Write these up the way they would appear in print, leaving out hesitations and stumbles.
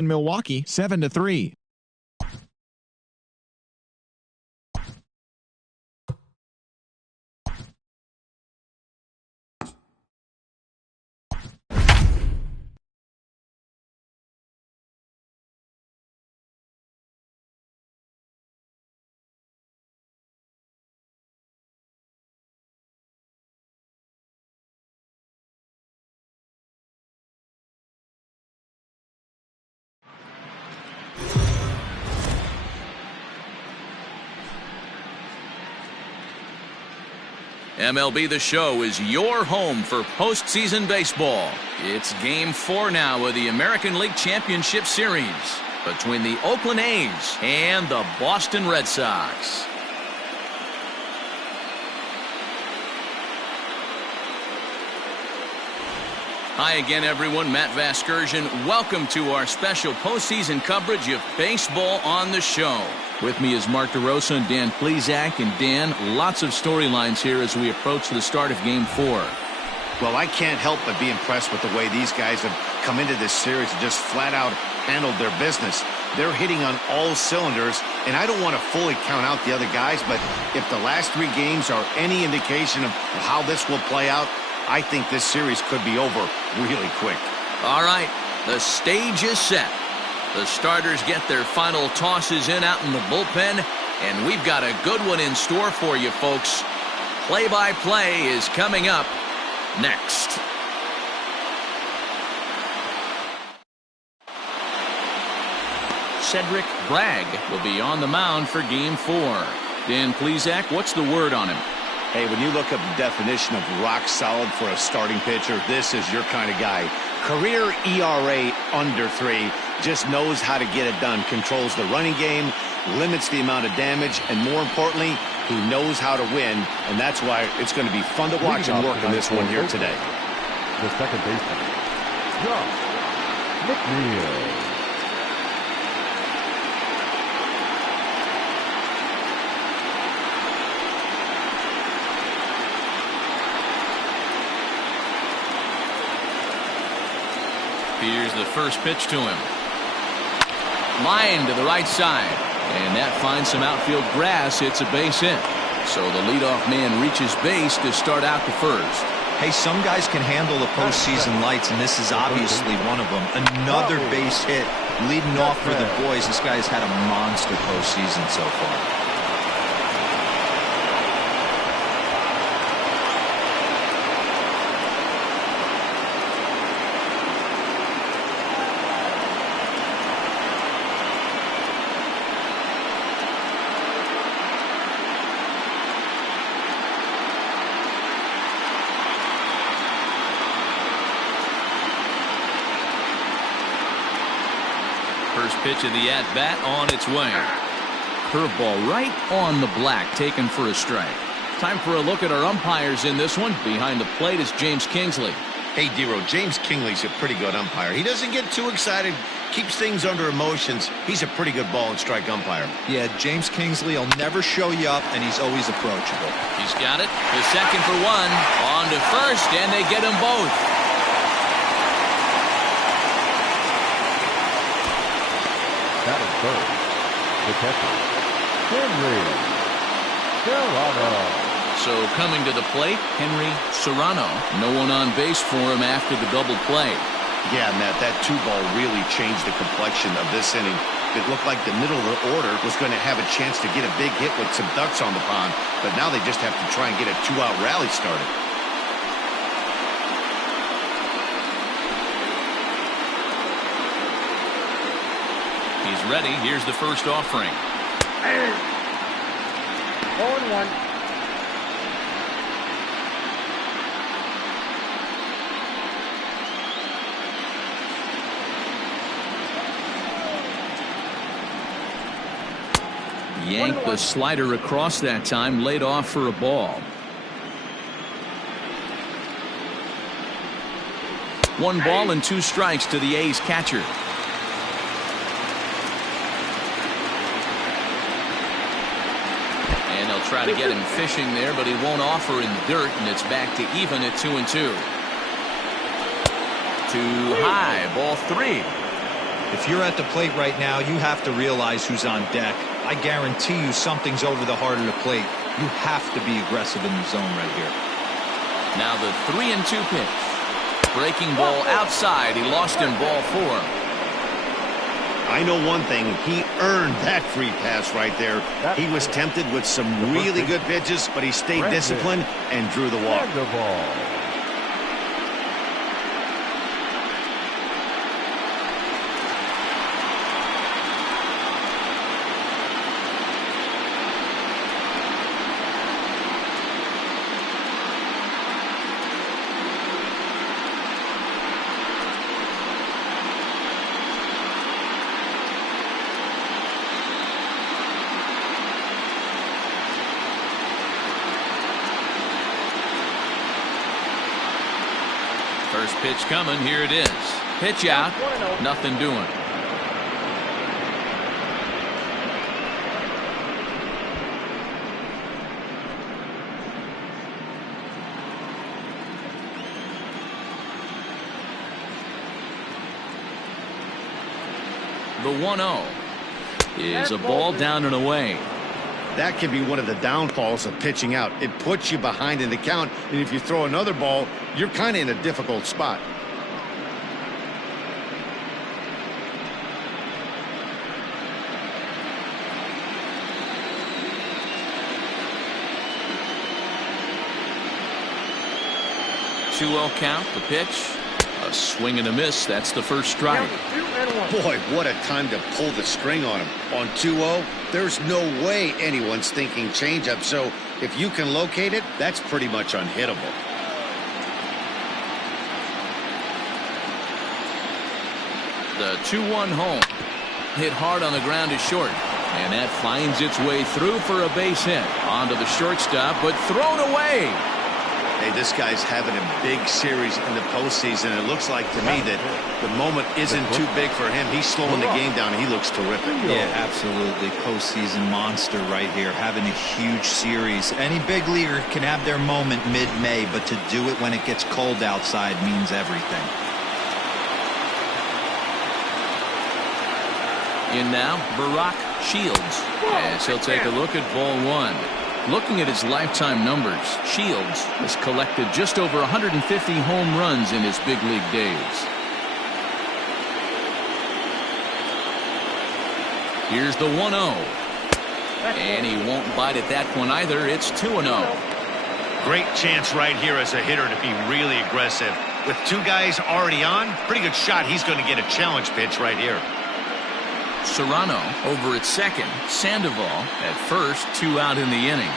in Milwaukee 7-3. MLB The Show is your home for postseason baseball. It's Game 4 now of the American League Championship Series between the Oakland A's and the Boston Red Sox. Hi again, everyone. Matt Vasgersian. Welcome to our special postseason coverage of baseball on the show. With me is Mark DeRosa and Dan Plesac. And Dan, lots of storylines here as we approach the start of Game 4. Well, I can't help but be impressed with the way these guys have come into this series and just flat out handled their business. They're hitting on all cylinders, and I don't want to fully count out the other guys, but if the last 3 games are any indication of how this will play out, I think this series could be over really quick. All right, the stage is set. The starters get their final tosses in out in the bullpen, and we've got a good one in store for you, folks. Play-by-play is coming up next. Cedric Bragg will be on the mound for Game 4. Dan Plesac, what's the word on him? Hey, when you look up the definition of rock solid for a starting pitcher, this is your kind of guy. Career ERA under 3, just knows how to get it done, controls the running game, limits the amount of damage, and more importantly, he knows how to win, and that's why it's going to be fun to watch him work in this one here today. The second baseman, Josh McNeil. Here's the first pitch to him. Line to the right side. And that finds some outfield grass. It's a base hit. So the leadoff man reaches base to start out the first. Hey, some guys can handle the postseason lights, and this is obviously one of them. Another base hit leading off for the boys. This guy's had a monster postseason so far. First pitch of the at-bat on its way. Curveball right on the black, taken for a strike. Time for a look at our umpires in this one. Behind the plate is James Kingsley. Hey, Dero, James Kingsley's a pretty good umpire. He doesn't get too excited, keeps things under emotions. He's a pretty good ball and strike umpire. Yeah, James Kingsley will never show you up, and he's always approachable. He's got it. The second for one. On to first, and they get them both. That is third. The catcher, Henry Serrano. So coming to the plate, Henry Serrano. No one on base for him after the double play. Yeah, Matt, that 2-ball really changed the complexion of this inning. It looked like the middle of the order was going to have a chance to get a big hit with some ducks on the pond, but now they just have to try and get a 2-out rally started. He's ready. Here's the first offering. 0-1. Yanked the slider across that time, laid off for a ball. 1 ball and 2 strikes to the A's catcher. And they'll try to get him fishing there, but he won't offer in the dirt, and it's back to even at 2-2. Too high, ball 3. If you're at the plate right now, you have to realize who's on deck. I guarantee you something's over the heart of the plate. You have to be aggressive in the zone right here. Now the 3-2 pitch. Breaking ball outside. He lost in ball 4. I know one thing. He earned that free pass right there. He was tempted with some really good pitches, but he stayed disciplined and drew the walk. Sandoval. First pitch coming. Here it is. Pitch out. Nothing doing. The 1-0 is a ball down and away. That can be one of the downfalls of pitching out. It puts you behind in the count, and if you throw another ball, you're kind of in a difficult spot. .2-0 count. The pitch. A swing and a miss. That's the first strike. Boy, what a time to pull the string on him. On 2-0, there's no way anyone's thinking changeup. So if you can locate it, that's pretty much unhittable. The 2-1 home. Hit hard on the ground is short. And that finds its way through for a base hit. Onto the shortstop, but thrown away. Hey, this guy's having a big series in the postseason. It looks like to me that the moment isn't too big for him. He's slowing the game down. He looks terrific. Yeah, absolutely. Postseason monster right here, having a huge series. Any big leaguer can have their moment mid-May, but to do it when it gets cold outside means everything. In now, Barack Shields, as he'll take a look at ball 1. Looking at his lifetime numbers, Shields has collected just over 150 home runs in his big league days. Here's the 1-0. And he won't bite at that one either. It's 2-0. Great chance right here as a hitter to be really aggressive. With two guys already on, pretty good shot. He's going to get a challenge pitch right here. Serrano over at second. Sandoval at first. 2 out in the inning.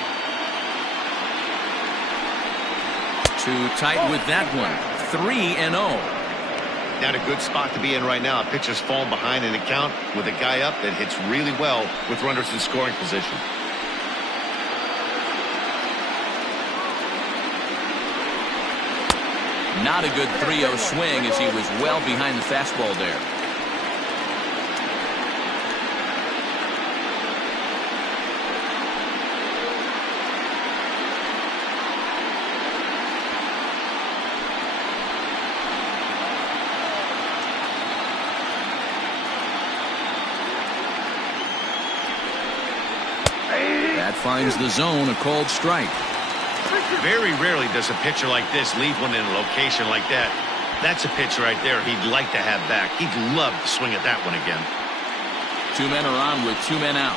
Too tight with that one. 3-0. Not a good spot to be in right now. A pitcher's falling behind in the count with a guy up that hits really well with runners in scoring position. Not a good 3-0 swing as he was well behind the fastball there. That finds the zone, a called strike. Very rarely does a pitcher like this leave one in a location like that. That's a pitch right there he'd like to have back. He'd love to swing at that one again. 2 men are on with 2 men out.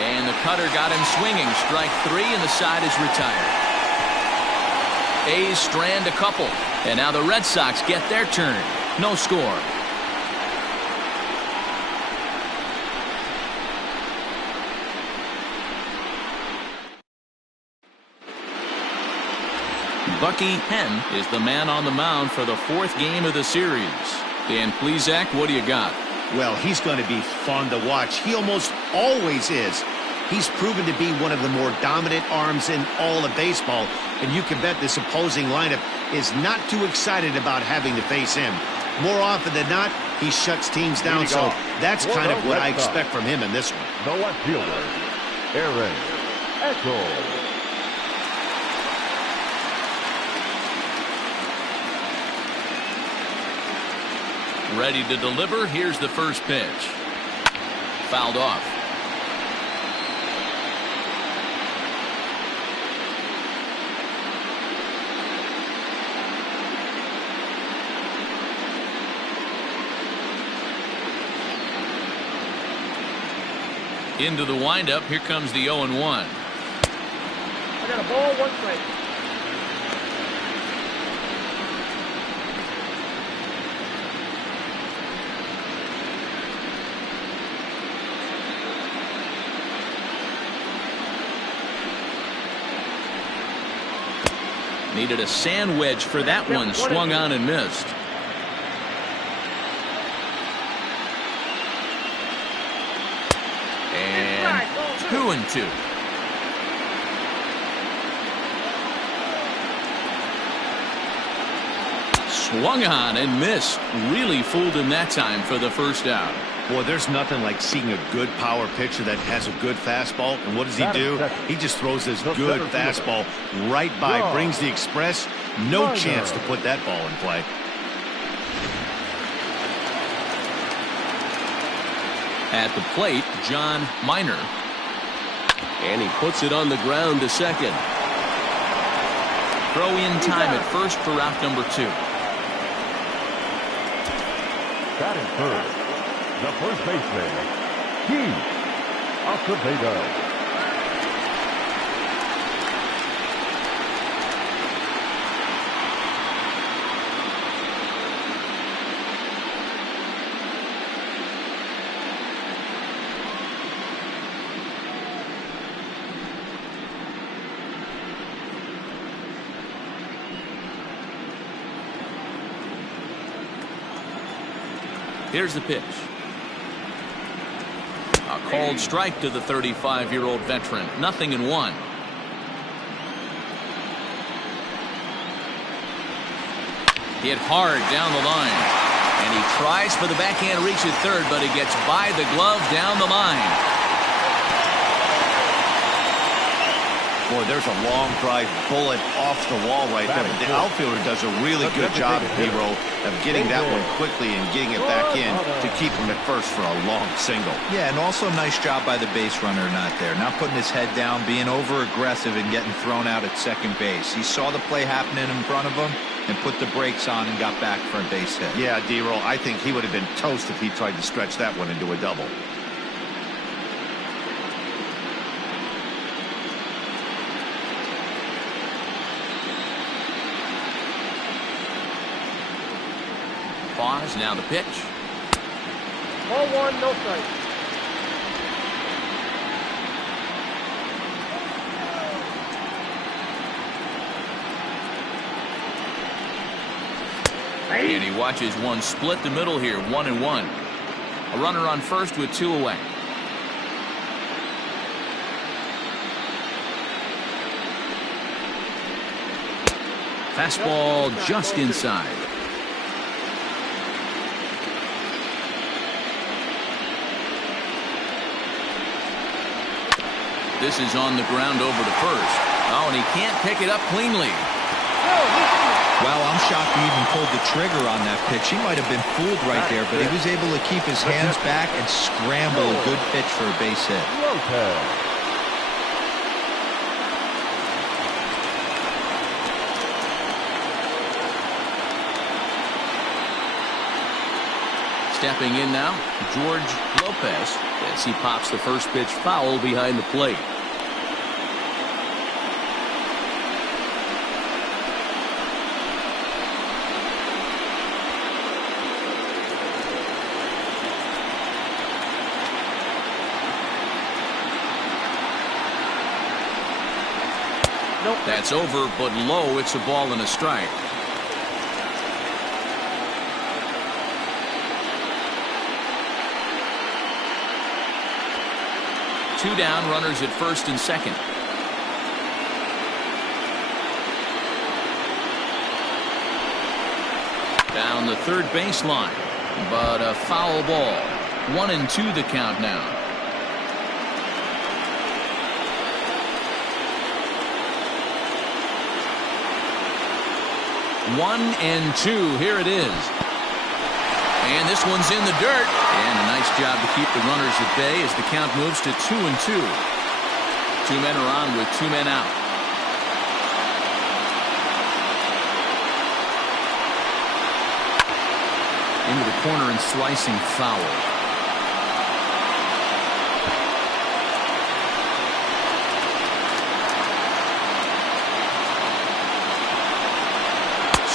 And the cutter got him swinging. Strike 3, and the side is retired. A's strand a couple. And now the Red Sox get their turn. No score. Bucky Henn is the man on the mound for the 4th game of the series. Dan Plesac, what do you got? Well, he's going to be fun to watch. He almost always is. He's proven to be one of the more dominant arms in all of baseball, and you can bet this opposing lineup is not too excited about having to face him. More often than not, he shuts teams down, so that's kind of what I expect from him in this one. The left fielder, Aaron Echo. Ready to deliver. Here's the first pitch. Fouled off. Into the windup. Here comes the 0-1. I got a ball, 1 strike. Needed a sand wedge for that one. Swung on and missed. And 2-2. Swung on and missed. Really fooled him that time for the first out. Boy, there's nothing like seeing a good power pitcher that has a good fastball. And what does he do? He just throws this good fastball right by, brings the express. No chance to put that ball in play. At the plate, John Minor. And he puts it on the ground to second. Throw in time at first for out number 2. Batting first, the first baseman, Acevedo. Here's the pitch. A called strike to the 35-year-old veteran. 0-1. Hit hard down the line. And he tries for the backhand reach at third, but he gets by the glove down the line. Boy, there's a long drive bullet off the wall right there. But the outfielder does a really good job, Hero, of getting that one quickly and getting it back in to keep him at first for a long single. Yeah, and also nice job by the base runner not there. Not putting his head down, being over-aggressive and getting thrown out at second base. He saw the play happening in front of him and put the brakes on and got back for a base hit. Yeah, D-Roll, I think he would have been toast if he tried to stretch that one into a double. Pause, now the pitch. Ball 1, no strike. And he watches one split the middle here, 1-1. A runner on first with 2 away. Fastball just inside. This is on the ground over to first. Oh, and he can't pick it up cleanly. Well, I'm shocked he even pulled the trigger on that pitch. He might have been fooled right there, but he was able to keep his hands back and scramble a good pitch for a base hit. Lopez. Stepping in now, George Lopez, as he pops the first pitch foul behind the plate. Nope. That's over, but low. It's a ball and a strike. Two down, runners at first and second. Down the third baseline, but a foul ball. 1-2 the count now. 1-2. Here it is. And this one's in the dirt. And a nice job to keep the runners at bay as the count moves to 2-2. 2 men are on with 2 men out. Into the corner and slicing foul.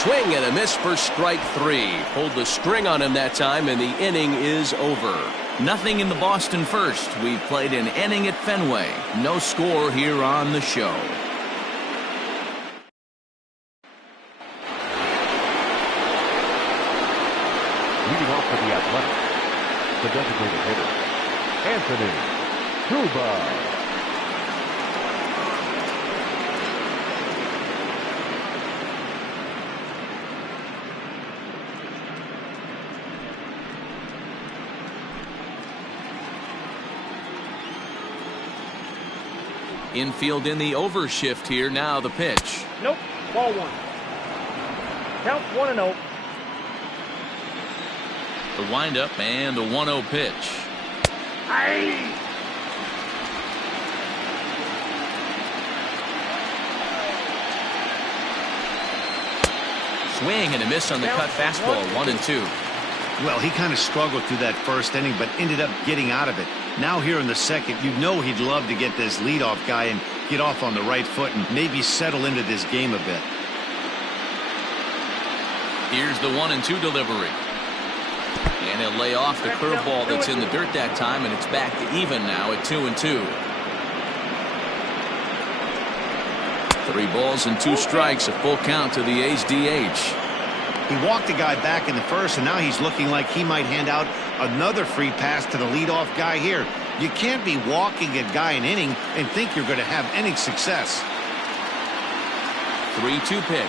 Swing and a miss for strike 3. Pulled the string on him that time, and the inning is over. Nothing in the Boston first. We've played an inning at Fenway. No score here on the show. Leading off for the Athletics, the designated hitter, Anthony Truba. Infield in the overshift here. Now the pitch. Nope. Ball 1. Count 1-0. The windup and the 1-0 pitch. Aye. Swing and a miss on the cut fastball. 1-2. Well, he kind of struggled through that first inning, but ended up getting out of it. Now here in the second, you know he'd love to get this leadoff guy and get off on the right foot and maybe settle into this game a bit. Here's the 1-2 delivery. And he'll lay off the curveball that's in the dirt that time, and it's back to even now at 2-2. 3 balls and 2 strikes, a full count to the A's DH. He walked the guy back in the first, and now he's looking like he might hand out another free pass to the leadoff guy here. You can't be walking a guy an inning and think you're going to have any success. 3-2 pitch.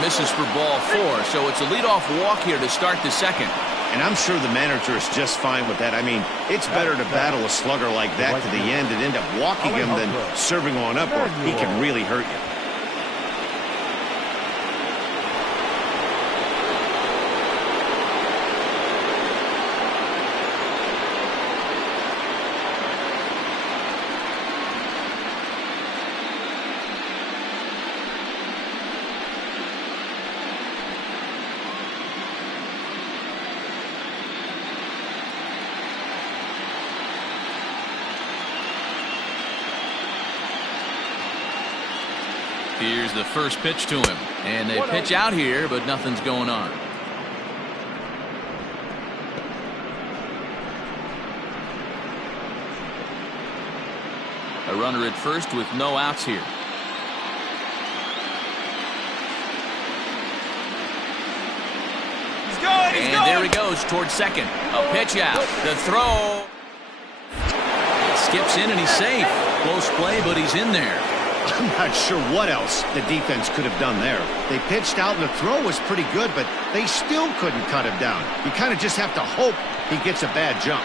Misses for ball 4, so it's a leadoff walk here to start the second. And I'm sure the manager is just fine with that. I mean, it's better to battle a slugger like that to the end and end up walking him than serving on up, or he can really hurt you. Here's the first pitch to him. And they pitch out here, but nothing's going on. A runner at first with no outs here. And there he goes towards second. A pitch out. The throw. It skips in and he's safe. Close play, but he's in there. I'm not sure what else the defense could have done there. They pitched out and the throw was pretty good, but they still couldn't cut him down. You kind of just have to hope he gets a bad jump.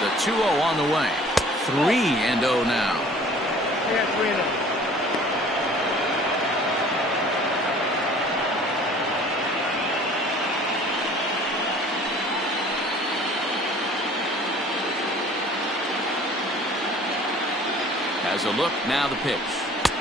The 2-0 on the way. 3-0 now. Yeah, 3-0. Has a look, now the pitch.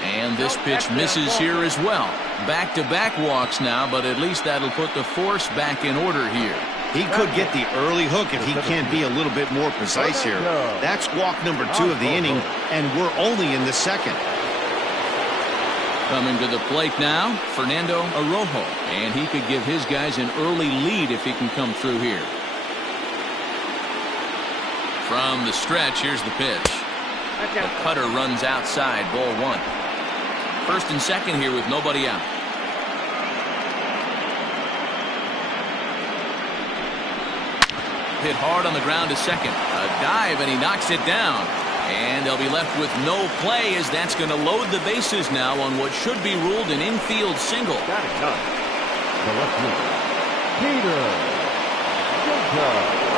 And this pitch misses here as well. Back-to-back walks now, but at least that'll put the force back in order here. He could get the early hook if he can't be a little bit more precise here. That's walk number 2 of the inning, and we're only in the second. Coming to the plate now, Fernando Arrojo. And he could give his guys an early lead if he can come through here. From the stretch, here's the pitch. The cutter runs outside, ball 1. First and second here with nobody out. Hit hard on the ground to second. A dive, and he knocks it down. And they'll be left with no play, as that's going to load the bases now on what should be ruled an infield single. Got it done. The left fielder, Peter Jacob.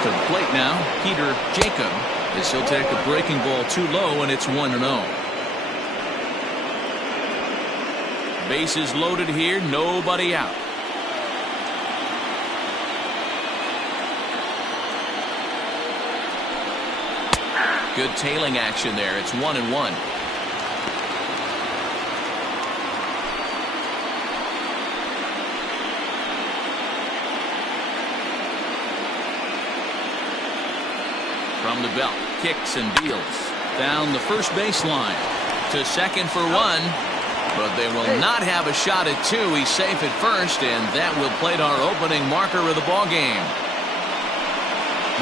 To the plate now, Peter Jacob, as he'll take a breaking ball too low, and it's 1-0. Bases loaded here, nobody out. Good tailing action there. It's 1-1. From the belt, kicks and deals down the first baseline to second for one, but they will not have a shot at two. He's safe at first, and that will plate our opening marker of the ball game.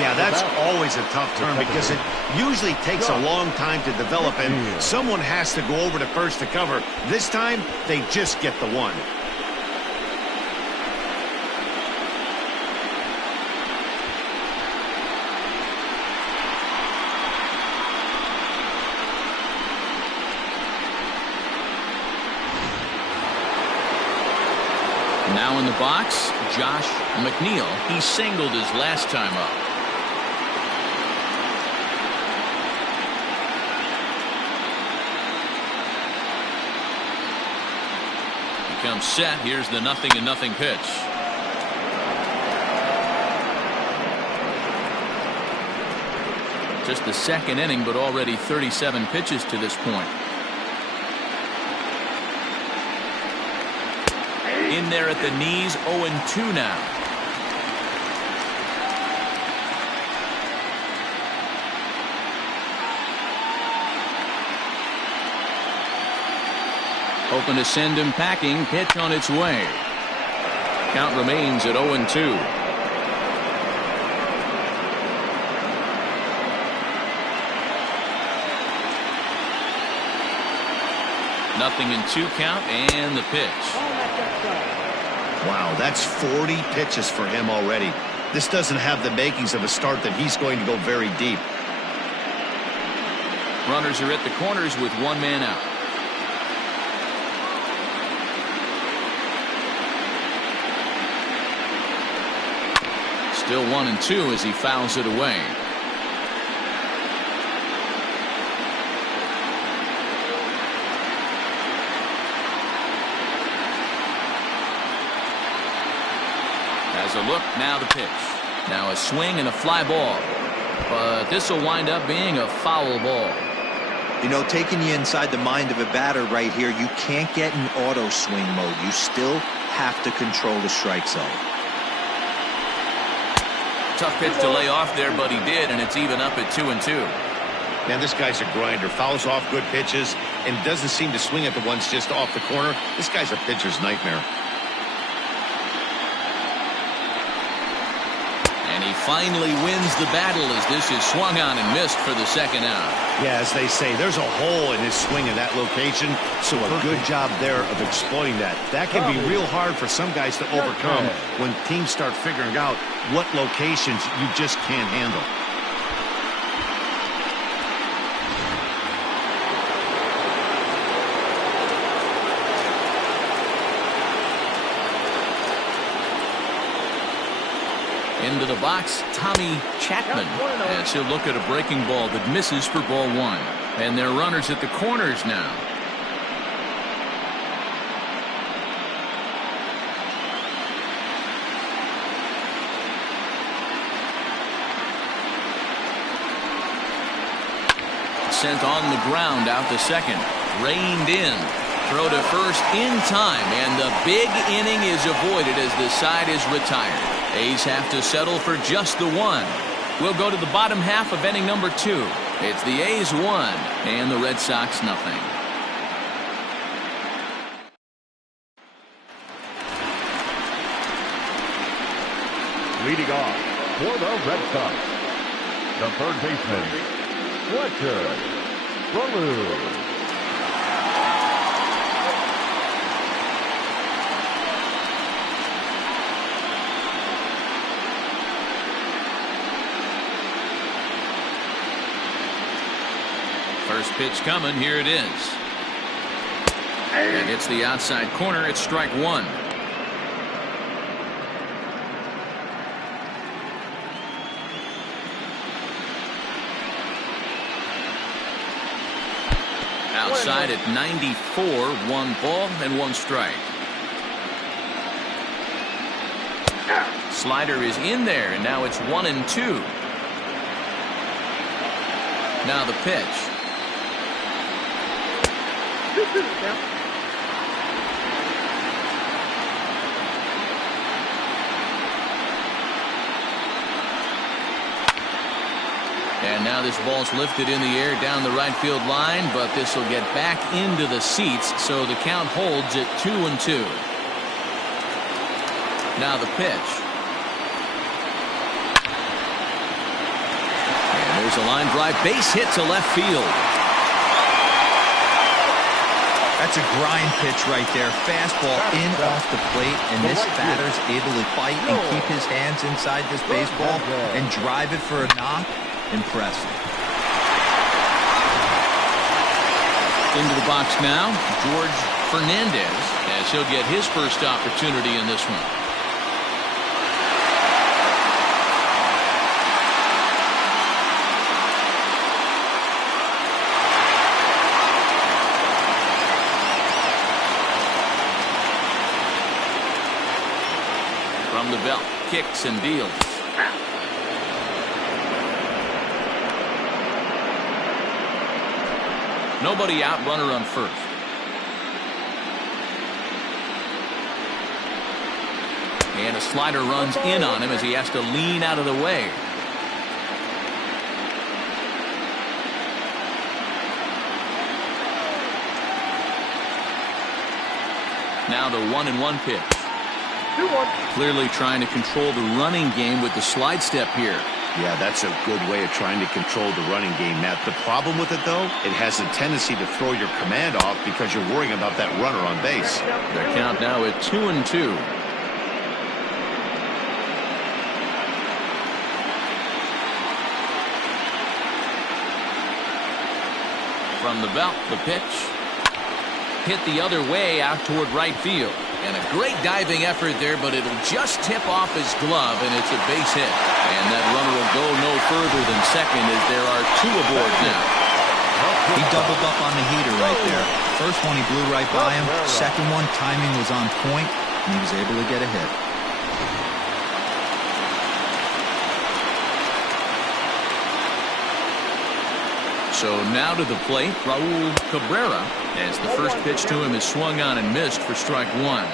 Yeah, that's always a tough turn because it usually takes a long time to develop, and someone has to go over to first to cover. This time, they just get the one. Now in the box, Josh McNeil. He singled his last time up. Comes set. Here's the 0-0 pitch. Just the second inning, but already 37 pitches to this point. In there at the knees, 0-2 now. Hoping to send him packing. Pitch on its way. Count remains at 0-2. Nothing in 2 count, and the pitch. Wow, that's 40 pitches for him already. This doesn't have the makings of a start that he's going to go very deep. Runners are at the corners with one man out. Still 1-2 as he fouls it away. As a look, now the pitch. Now a swing and a fly ball. But this will wind up being a foul ball. You know, taking you inside the mind of a batter right here, you can't get in auto swing mode. You still have to control the strike zone. Tough pitch to lay off there, but he did, and it's even up at 2-2. Man, this guy's a grinder. Fouls off good pitches and doesn't seem to swing at the ones just off the corner. This guy's a pitcher's nightmare. And he finally wins the battle as this is swung on and missed for the second out. Yeah, as they say, there's a hole in his swing in that location, so a good job there of exploiting that. That can be real hard for some guys to overcome when teams start figuring out what locations you just can't handle. Into the box, Tommy Chapman, as he'll look at a breaking ball that misses for ball one. And they're runners at the corners now. Sent on the ground out to second. Reined in. Throw to first in time, and the big inning is avoided as the side is retired. A's have to settle for just the one. We'll go to the bottom half of inning number 2. It's the A's 1 and the Red Sox nothing. Leading off for the Red Sox, The third baseman, Fletcher Baloo. First pitch coming. Here it is. And it's the outside corner. It's strike one. Outside at 94, 1 ball and 1 strike. Slider is in there, and now it's 1-2. Now the pitch. And now this ball's lifted in the air down the right field line, but this will get back into the seats, so the count holds at 2-2. Now the pitch. And there's a line drive, base hit to left field. That's a grind pitch right there. Fastball in off the plate, and this batter's able to fight and keep his hands inside this baseball and drive it for a knock. Impressive. Into the box now, George Fernandez, as he'll get his first opportunity in this one. From the belt, kicks and deals. Nobody out, runner on first. And a slider runs in on him as he has to lean out of the way. Now the 1-1 pitch. 2-1. Clearly trying to control the running game with the slide step here. Yeah, that's a good way of trying to control the running game, Matt. The problem with it, though, it has a tendency to throw your command off because you're worrying about that runner on base. The count now at 2-2. From the belt, the pitch. Hit the other way out toward right field. And a great diving effort there, but it'll just tip off his glove, and it's a base hit. And that runner will go no further than second as there are 2 aboard now. He doubled up on the heater right there. First one he blew right by him. Second one, timing was on point, and he was able to get a hit. So now to the plate, Raul Cabrera, as the first pitch to him is swung on and missed for strike one.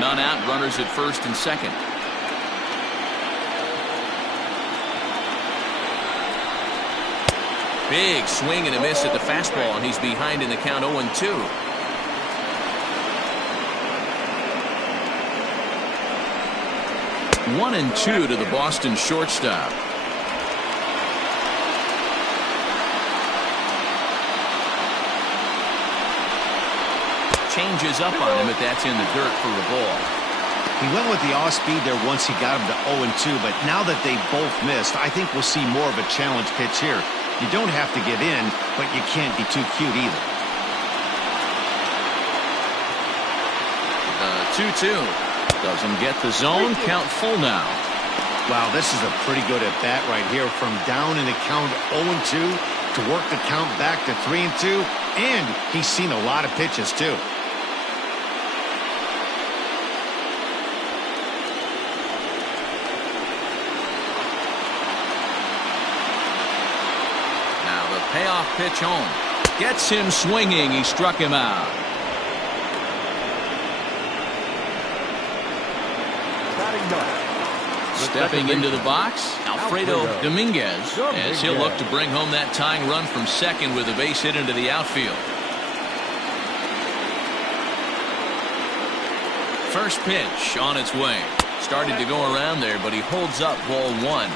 None out, runners at first and second. Big swing and a miss at the fastball, and he's behind in the count 0-2. One and 2 to the Boston shortstop. Changes up on him, but that's in the dirt for a ball. He went with the off speed there once he got him to 0-2, but now that they both missed, I think we'll see more of a challenge pitch here. You don't have to give in, but you can't be too cute either. 2-2. Doesn't get the zone. Count full now. Wow, this is a pretty good at bat right here. From down in the count 0-2 to work the count back to 3-2. And he's seen a lot of pitches too. Now the payoff pitch home. Gets him swinging. He struck him out. Stepping into the box, Alfredo Dominguez, as he'll look to bring home that tying run from second with a base hit into the outfield. First pitch on its way. Started to go around there, but he holds up ball one.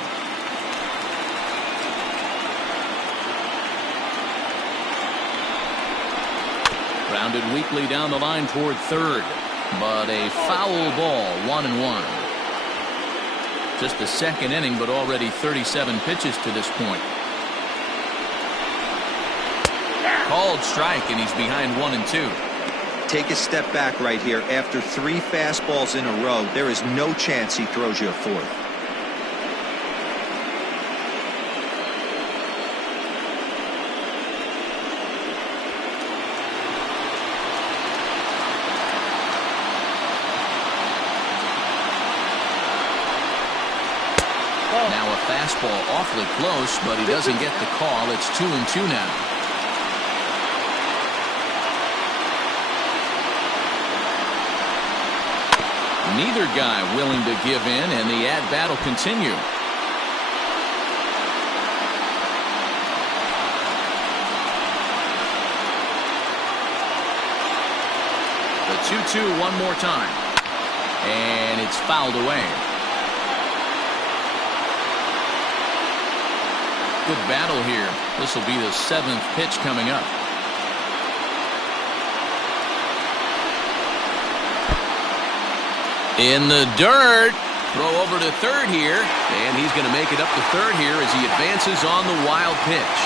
Grounded weakly down the line toward third, but a foul ball, 1-1. Just the second inning, but already 37 pitches to this point. Called strike, and he's behind 1-2. Take a step back right here. After 3 fastballs in a row, there is no chance he throws you a fourth. Now a fastball awfully close, but he doesn't get the call. It's 2-2 now. Neither guy willing to give in, and the at-bat will continue. The 2-2 one more time. And it's fouled away. Good battle here. This will be the 7th pitch coming up. In the dirt. Throw over to third here. And he's going to make it up to third here as he advances on the wild pitch.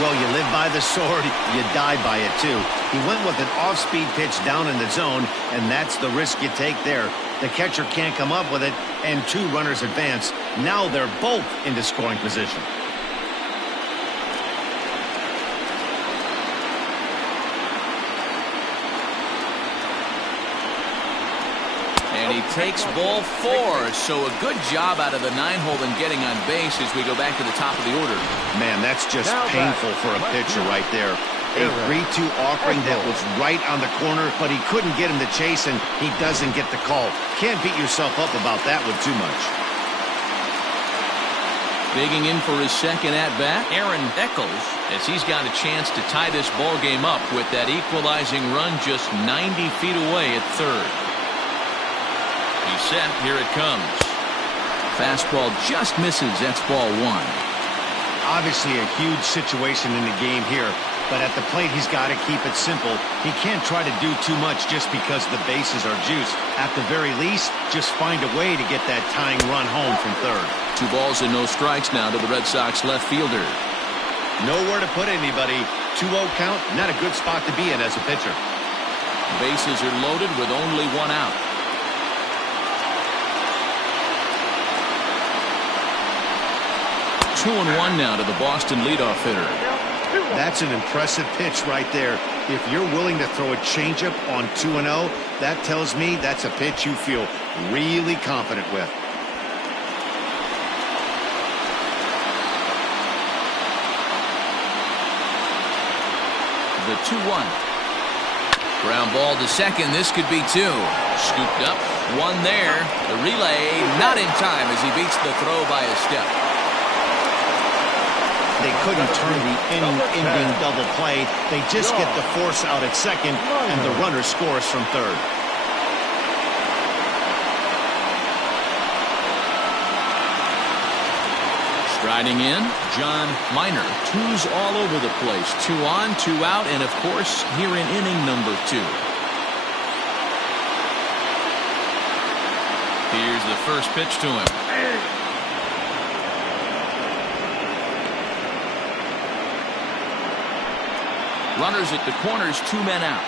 Well, you live by the sword, you die by it too. He went with an off-speed pitch down in the zone, and that's the risk you take there. The catcher can't come up with it, and 2 runners advance. Now they're both into scoring position. And he takes ball 4, so a good job out of the 9-hole and getting on base as we go back to the top of the order. Man, that's just painful for a pitcher right there. A 3-2 offering that was right on the corner, but he couldn't get him to chase, and he doesn't get the call. Can't beat yourself up about that one too much. Digging in for his second at-bat, Aaron Beckles, as he's got a chance to tie this ball game up with that equalizing run just 90 feet away at third. He's set. Here it comes. Fastball just misses. That's ball 1. Obviously a huge situation in the game here, but at the plate he's got to keep it simple. He can't try to do too much just because the bases are juiced. At the very least, just find a way to get that tying run home from third. 2 balls and no strikes now to the Red Sox left fielder. Nowhere to put anybody. 2-0 count, not a good spot to be in as a pitcher. Bases are loaded with only 1 out. Two and 1 now to the Boston leadoff hitter. That's an impressive pitch right there. If you're willing to throw a changeup on 2-0, that tells me that's a pitch you feel really confident with. The 2-1. Ground ball to second. This could be 2. Scooped up. 1 there. The relay not in time as he beats the throw by a step. They couldn't turn the inning-ending double play. They just get the force out at second, and the runner scores from third. Striding in, John Minor. 2s all over the place. 2 on, 2 out, and of course, here in inning number 2. Here's the first pitch to him. Runners at the corners, 2 men out.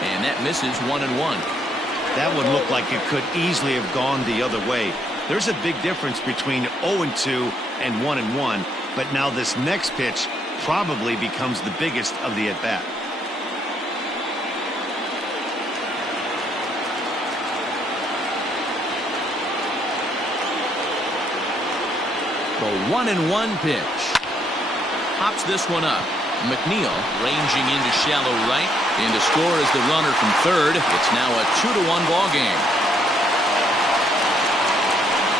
And that misses 1-1. That would look like it could easily have gone the other way. There's a big difference between 0-2 and 1-1, but now this next pitch probably becomes the biggest of the at-bat. The 1-1 pitch. Hops this one up. McNeil ranging into shallow right. And to score is the runner from third. It's now a 2-1 ball game.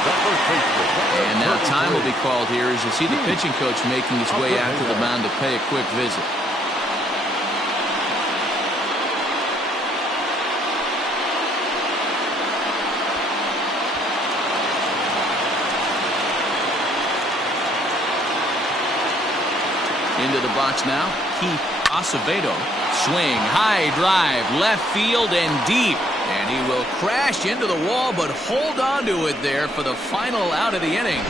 The And now time will be called here as you see the pitching coach making his way out to the mound to pay a quick visit. Into the box now, Keith Acevedo. Swing, high drive, left field and deep. And he will crash into the wall, but hold on to it there for the final out of the inning.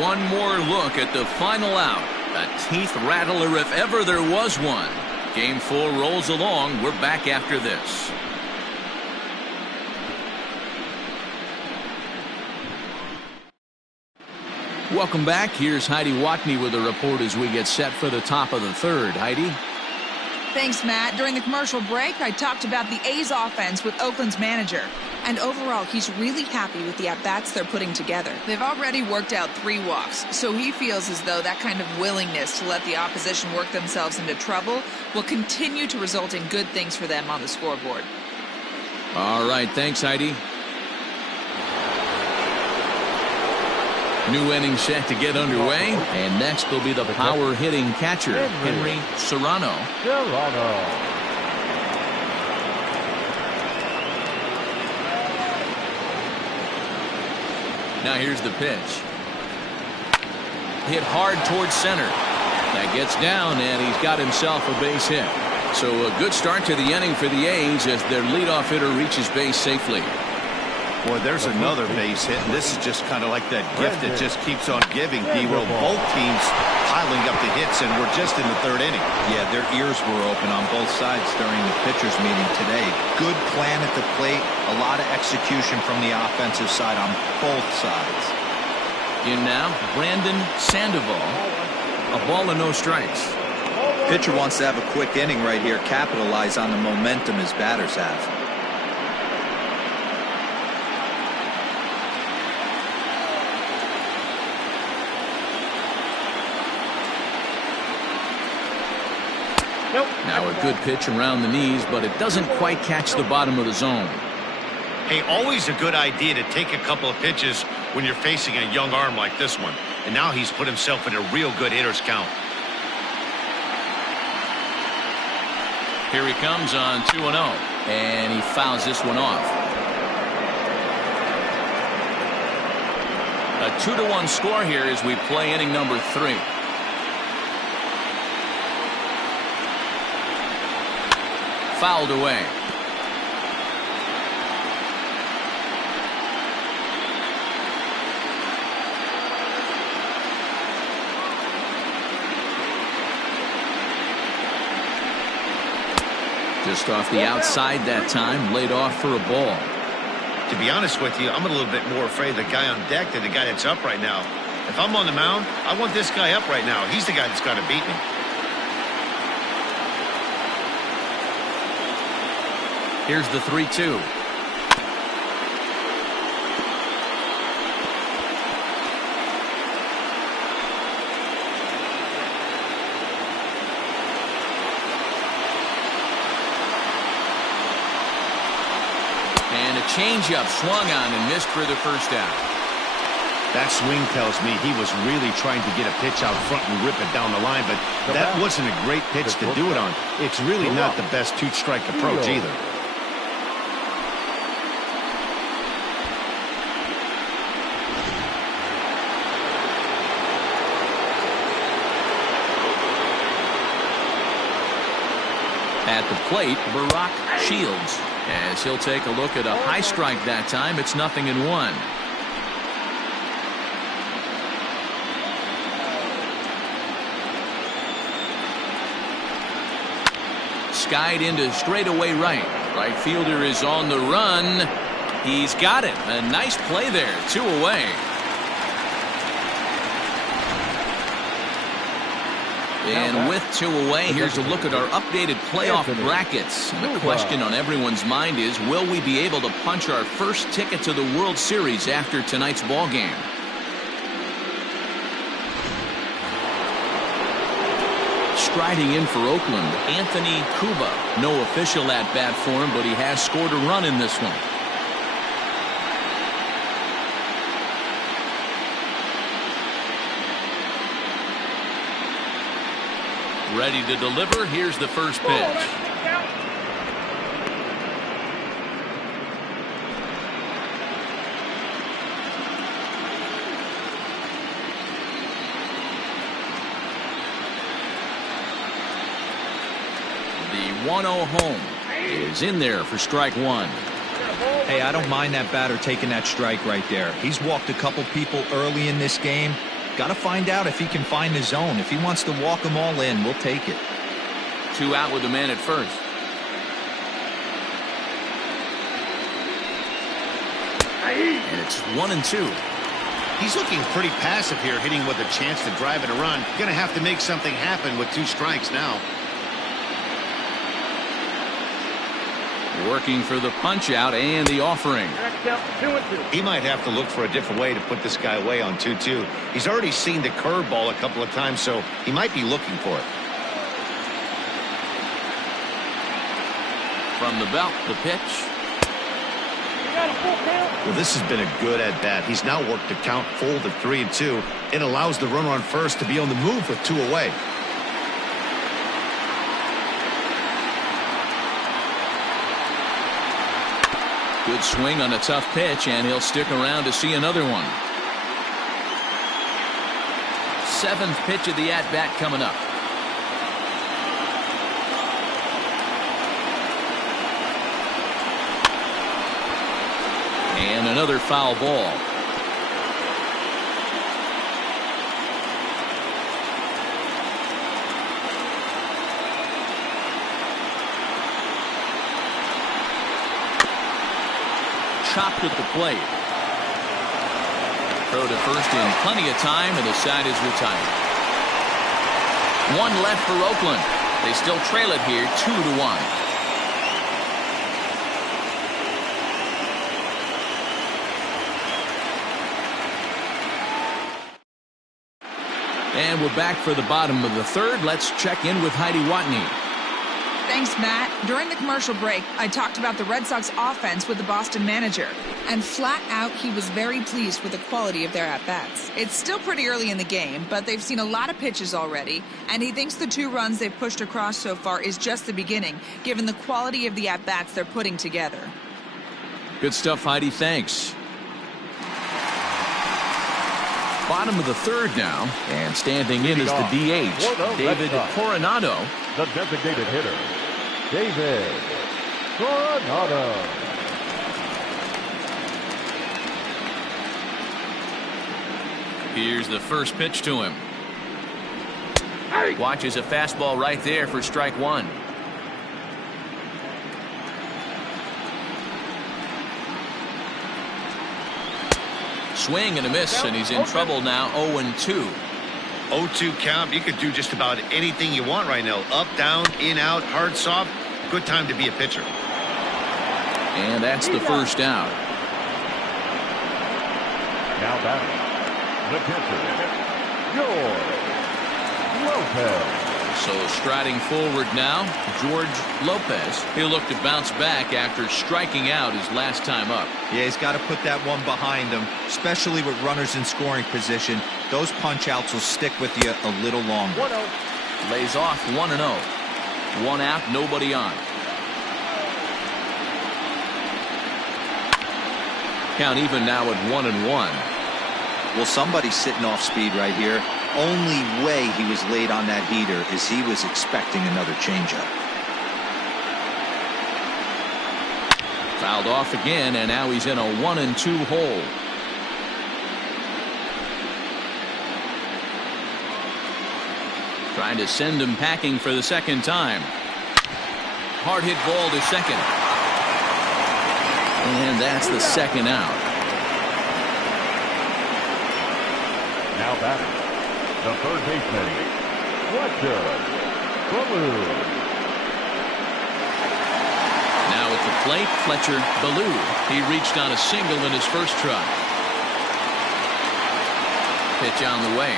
One more look at the final out. A teeth rattler if ever there was one. Game 4 rolls along. We're back after this. Welcome back. Here's Heidi Watney with a report as we get set for the top of the third. Heidi? Thanks, Matt. During the commercial break, I talked about the A's offense with Oakland's manager. And overall, he's really happy with the at-bats they're putting together. They've already worked out 3 walks, so he feels as though that kind of willingness to let the opposition work themselves into trouble will continue to result in good things for them on the scoreboard. All right, thanks, Heidi. New inning set to get underway, and next will be the power-hitting catcher, Henry Serrano. Now here's the pitch. Hit hard towards center. That gets down, and he's got himself a base hit. So a good start to the inning for the A's as their leadoff hitter reaches base safely. Boy, there's another base hit, and this is just kind of like that gift that just keeps on giving, D-Roll. Both teams piling up the hits, and we're just in the 3rd inning. Yeah, their ears were open on both sides during the pitchers' meeting today. Good plan at the plate, a lot of execution from the offensive side on both sides. In now, Brandon Sandoval. A ball and no strikes. Pitcher wants to have a quick inning right here, capitalize on the momentum his batters have. Now a good pitch around the knees, but it doesn't quite catch the bottom of the zone. Hey, always a good idea to take a couple of pitches when you're facing a young arm like this one. And now he's put himself in a real good hitter's count. Here he comes on 2-0, and he fouls this one off. A 2-1 score here as we play inning number 3. Fouled away. Just off the outside that time, laid off for a ball. To be honest with you, I'm a little bit more afraid of the guy on deck than the guy that's up right now. If I'm on the mound, I want this guy up right now. He's the guy that's got to beat me. Here's the 3-2. And a changeup swung on and missed for the first out. That swing tells me he was really trying to get a pitch out front and rip it down the line, but that wasn't a great pitch to do it on. It's really not the best two-strike approach either. At the plate, Barack Shields, as he'll take a look at a high strike that time. It's 0-1. Skied into straightaway right. Right fielder is on the run. He's got it. A nice play there. 2 away. And with 2 away, here's a look at our updated playoff brackets. And the question on everyone's mind is, will we be able to punch our first ticket to the World Series after tonight's ball game? Striding in for Oakland, Anthony Cuba. No official at-bat for him, but he has scored a run in this one. Ready to deliver. Here's the first pitch. The 1-0 home is in there for strike one. Hey, I don't mind that batter taking that strike right there. He's walked a couple people early in this game. Got to find out if he can find the zone. If he wants to walk them all in, we'll take it. 2 out with the man at first. And it's 1-2. He's looking pretty passive here, hitting with a chance to drive it a run. Going to have to make something happen with 2 strikes now. Working for the punch out and the offering. He might have to look for a different way to put this guy away on 2-2. He's already seen the curveball a couple of times, so he might be looking for it. From the belt, the pitch. Well, this has been a good at-bat. He's now worked the count full to 3-2. It allows the runner on first to be on the move with 2 away. Good swing on a tough pitch, and he'll stick around to see another one. 7th pitch of the at-bat coming up. And another foul ball. Chopped at the plate. Throw to first in plenty of time, and the side is retired. 1 left for Oakland. They still trail it here 2-1. And we're back for the bottom of the 3rd. Let's check in with Heidi Watney. Thanks, Matt. During the commercial break, I talked about the Red Sox offense with the Boston manager. And flat out, he was very pleased with the quality of their at-bats. It's still pretty early in the game, but they've seen a lot of pitches already. And he thinks the 2 runs they've pushed across so far is just the beginning, given the quality of the at-bats they're putting together. Good stuff, Heidi. Thanks. Bottom of the 3rd now, and standing in is the DH, David Coronado. The designated hitter, David Coronado. Here's the first pitch to him. Watches a fastball right there for strike 1. Swing and a miss, and he's in trouble now. 0-2. 0-2 count. You could do just about anything you want right now. Up, down, in, out, hard, soft. Good time to be a pitcher. And that's the first out. Now batting, the catcher, George Lopez. So striding forward now, George Lopez. He'll look to bounce back after striking out his last time up. Yeah, he's got to put that one behind him, especially with runners in scoring position. Those punch-outs will stick with you a little longer. 1-0. Lays off 1-0. 1 out, nobody on. Count even now at 1-1. Well, somebody's sitting off speed right here. Only way he was late on that heater is he was expecting another changeup. Fouled off again, and now he's in a 1-2 hole. Trying to send him packing for the 2nd time. Hard hit ball to second. And that's the 2nd out. Now batting, the 3rd baseman, Fletcher Baloo. Now at the plate, Fletcher Baloo. He reached on a single in his first try. Pitch on the way.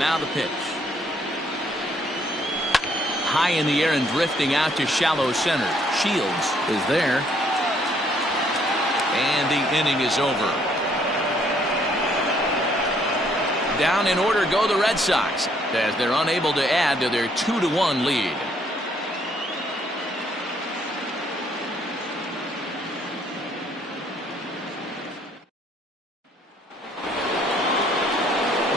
Now the pitch. High in the air and drifting out to shallow center. Shields is there. And the inning is over. Down in order go the Red Sox as they're unable to add to their 2-1 lead.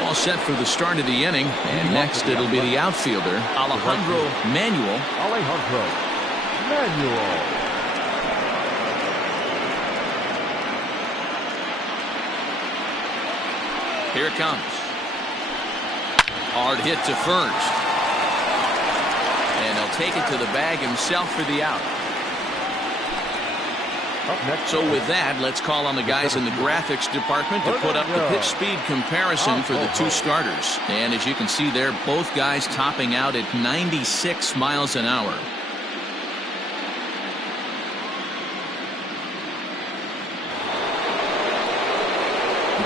All set for the start of the inning, and next it'll be the outfielder Alejandro Manuel. Here it comes. Hard hit to first. And he'll take it to the bag himself for the out. So with that, let's call on the guys in the graphics department to put up the pitch speed comparison for the two starters. And as you can see there, both guys topping out at 96 miles an hour.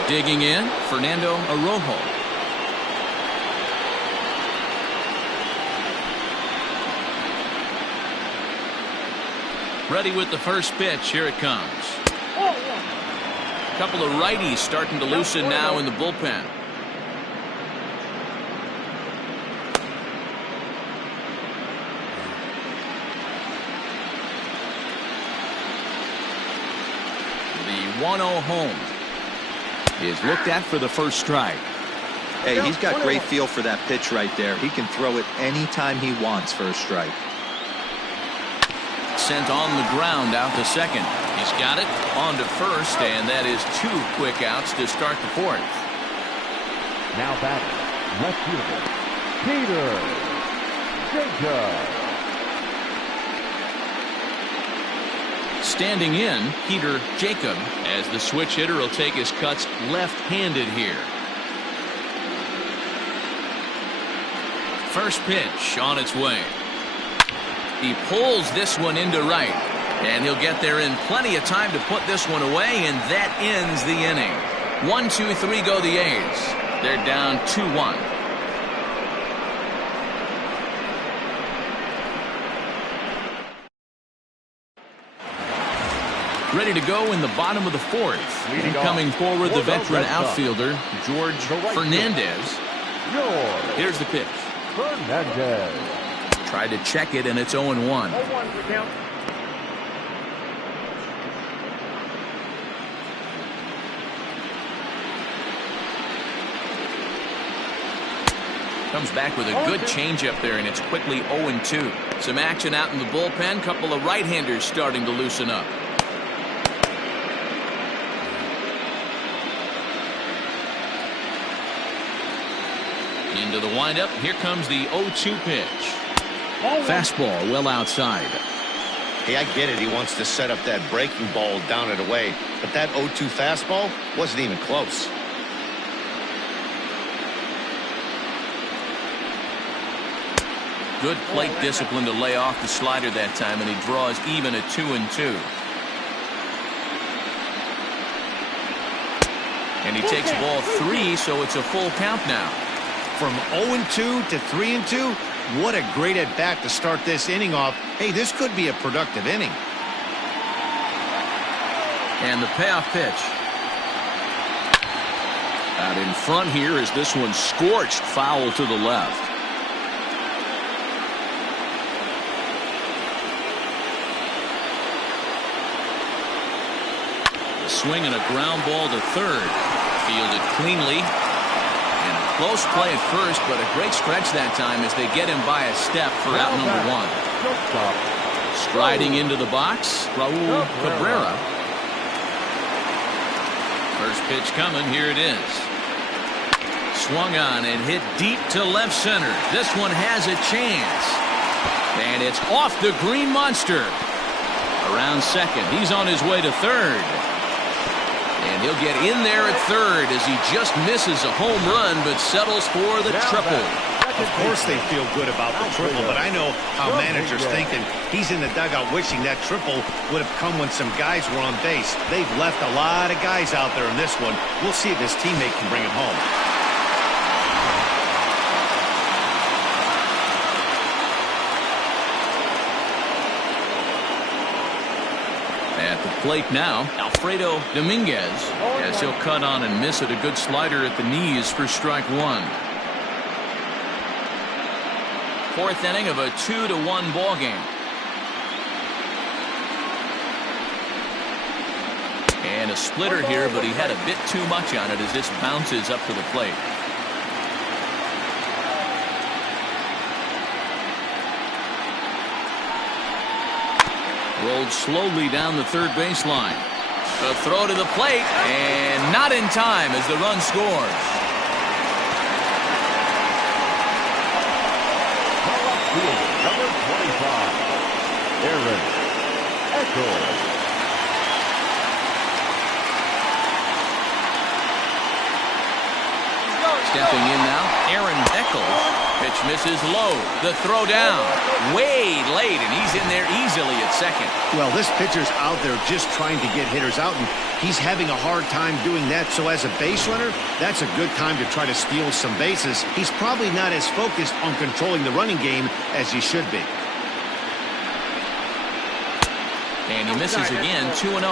Digging in, Fernando Arrojo. Ready with the first pitch. Here it comes. A couple of righties starting to loosen now in the bullpen. The 1-0 home is looked at for the first strike. Hey, he's got great feel for that pitch right there. He can throw it anytime he wants for a strike. Sent on the ground out to second. He's got it on to first, and that is 2 quick outs to start the fourth. Now batting, left fielder, Peter Jacob. Standing in, Peter Jacob, as the switch hitter will take his cuts left-handed here. First pitch on its way. He pulls this one into right, and he'll get there in plenty of time to put this one away, and that ends the inning. 1-2-3 go the A's. They're down 2-1. Ready to go in the bottom of the fourth. Coming forward, the veteran outfielder, George Fernandez. Here's the pitch. Fernandez. Tried to check it, and it's 0-1. Comes back with a good changeup there, and it's quickly 0-2. Some action out in the bullpen. Couple of right-handers starting to loosen up. Into the windup. Here comes the 0-2 pitch. Fastball well outside. Hey, I get it. He wants to set up that breaking ball down and away. But that 0-2 fastball wasn't even close. Good plate discipline to lay off the slider that time, and he draws even at 2-2. And he takes ball 3, so it's a full count now. From 0-2 to 3-2, what a great at-bat to start this inning off. Hey, this could be a productive inning. And the payoff pitch. Out in front here is this one scorched foul to the left. A swing and a ground ball to third. Fielded cleanly. Close play at first, but a great stretch that time as they get him by a step for out number 1. Striding into the box, Raul Cabrera. First pitch coming, here it is. Swung on and hit deep to left center. This one has a chance. And it's off the green monster. Around second, he's on his way to third. And he'll get in there at third as he just misses a home run but settles for the triple. Of course they feel good about the triple, but I know how managers thinking. He's in the dugout wishing that triple would have come when some guys were on base. They've left a lot of guys out there in this one. We'll see if his teammate can bring him home. Plate now, Alfredo Dominguez, as he'll cut on and miss it. A good slider at the knees for strike one. Fourth inning of a 2-1 ball game. And a splitter here, but he had a bit too much on it as this bounces up to the plate. Rolled slowly down the third baseline. A throw to the plate, and not in time as the run scores. Number 25, Aaron Beckles. Stepping in now, Aaron Beckles. Pitch misses low. The throw down. Way late, and he's in there easily at second. Well, this pitcher's out there just trying to get hitters out, and he's having a hard time doing that. So as a base runner, that's a good time to try to steal some bases. He's probably not as focused on controlling the running game as he should be. And he misses again, 2-0.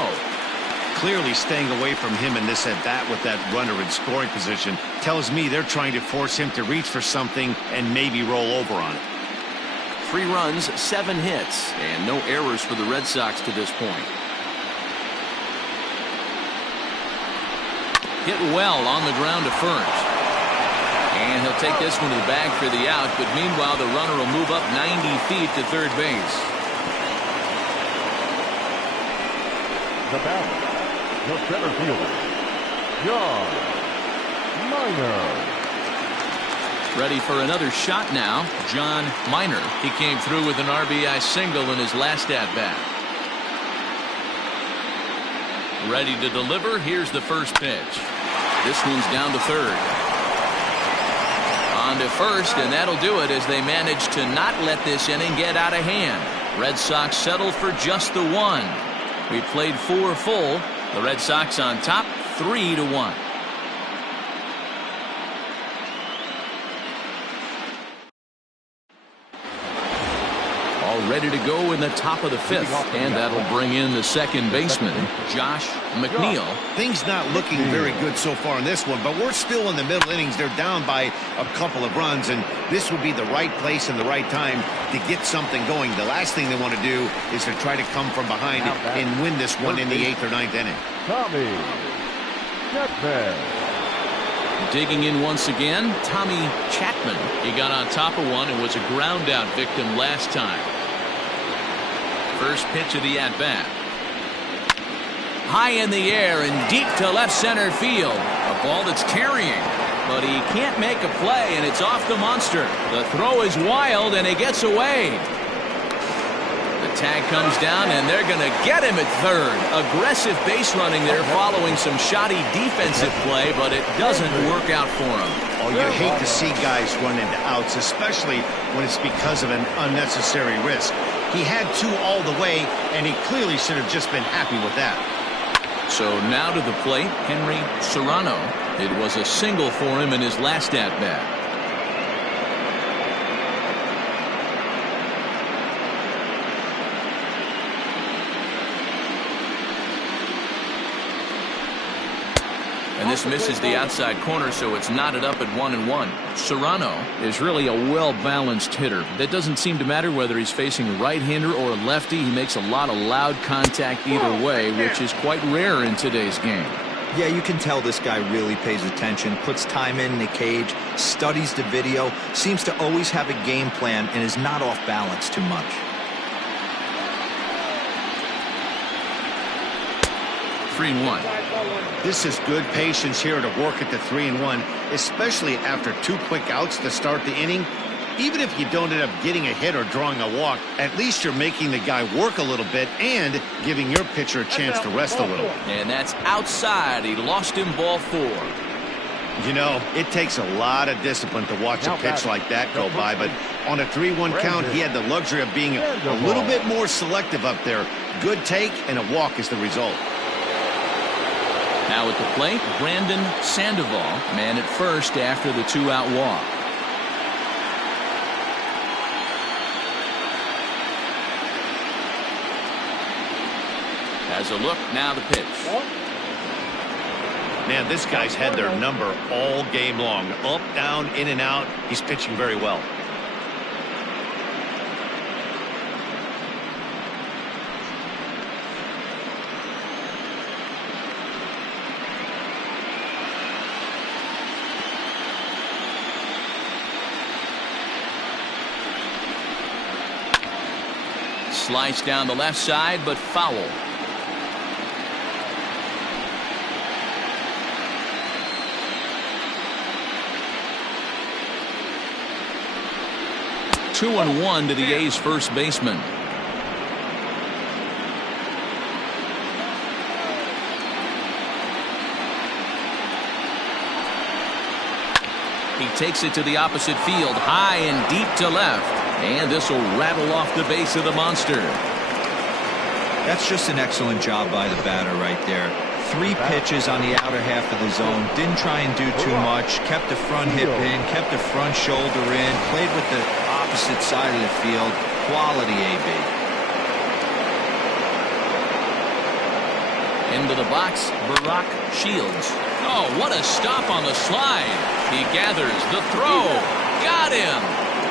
Clearly staying away from him in this at-bat with that runner in scoring position tells me they're trying to force him to reach for something and maybe roll over on it. 3 runs, 7 hits, and no errors for the Red Sox to this point. Hit well on the ground to first. And he'll take this one to the bag for the out, but meanwhile the runner will move up 90 feet to third base. The batter, the center fielder, John Minor. Ready for another shot now, John Minor. He came through with an RBI single in his last at-bat. Ready to deliver. Here's the first pitch. This one's down to third. On to first, and that'll do it as they manage to not let this inning get out of hand. Red Sox settle for just the one. We played 4 full. The Red Sox on top, 3-1. All ready to go in the top of the 5th, and that'll bring in the second baseman, Josh McNeil. Things not looking very good so far in this one, but we're still in the middle innings. They're down by a couple of runs, and this would be the right place and the right time to get something going. The last thing they want to do is to try to come from behind and win this one in the 8th or 9th inning. Tommy Chapman. Digging in once again, Tommy Chapman. He got on top of one and was a ground out victim last time. First pitch of the at-bat. High in the air and deep to left center field. A ball that's carrying, but he can't make a play, and it's off the monster. The throw is wild, and it gets away. The tag comes down, and they're going to get him at third. Aggressive base running there following some shoddy defensive play, but it doesn't work out for him. Oh, you hate to see guys run into outs, especially when it's because of an unnecessary risk. He had 2 all the way, and he clearly should have just been happy with that. So now to the plate, Henry Serrano. It was a single for him in his last at-bat. And this misses the outside corner, so it's knotted up at 1-1. Serrano is really a well-balanced hitter. That doesn't seem to matter whether he's facing a right-hander or a lefty. He makes a lot of loud contact either way, which is quite rare in today's game. Yeah, you can tell this guy really pays attention, puts time in the cage, studies the video, seems to always have a game plan, and is not off balance too much. Three and 1. This is good patience here to work at the 3-1, especially after 2 quick outs to start the inning. Even if you don't end up getting a hit or drawing a walk, at least you're making the guy work a little bit and giving your pitcher a chance to rest a little. And that's outside. He lost him ball 4. You know, it takes a lot of discipline to watch a pitch like that go by, but on a 3-1 count, he had the luxury of being a little bit more selective up there. Good take, and a walk is the result. Now at the plate, Brandon Sandoval, man at first after the 2-out walk. Has a look, now the pitch. Man, this guy's had their number all game long. Up, down, in and out. He's pitching very well. Slice down the left side, but foul. Two and one to the A's first baseman. He takes it to the opposite field, high and deep to left. And this will rattle off the base of the monster. That's just an excellent job by the batter right there. 3 pitches on the outer half of the zone. Didn't try and do too much. Kept the front hip in. Kept the front shoulder in. Played with the opposite side of the field. Quality AB. Into the box, Barack Shields. Oh, what a stop on the slide. He gathers the throw. Got him.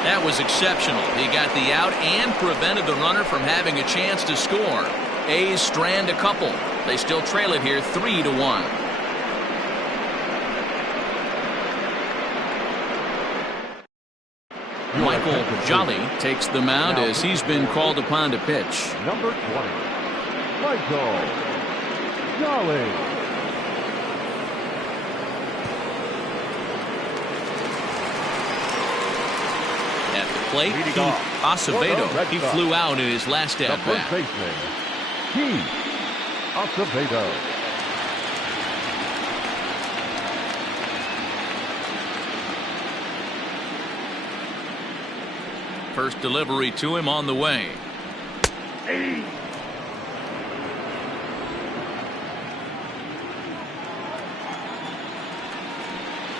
That was exceptional. He got the out and prevented the runner from having a chance to score. A's strand a couple. They still trail it here 3-1. Michael Jolly takes the mound as he's been called upon to pitch. Number 20, Michael Jolly. Plate, Pete Acevedo. He flew out in his last at bat. Pete Acevedo. First delivery to him on the way.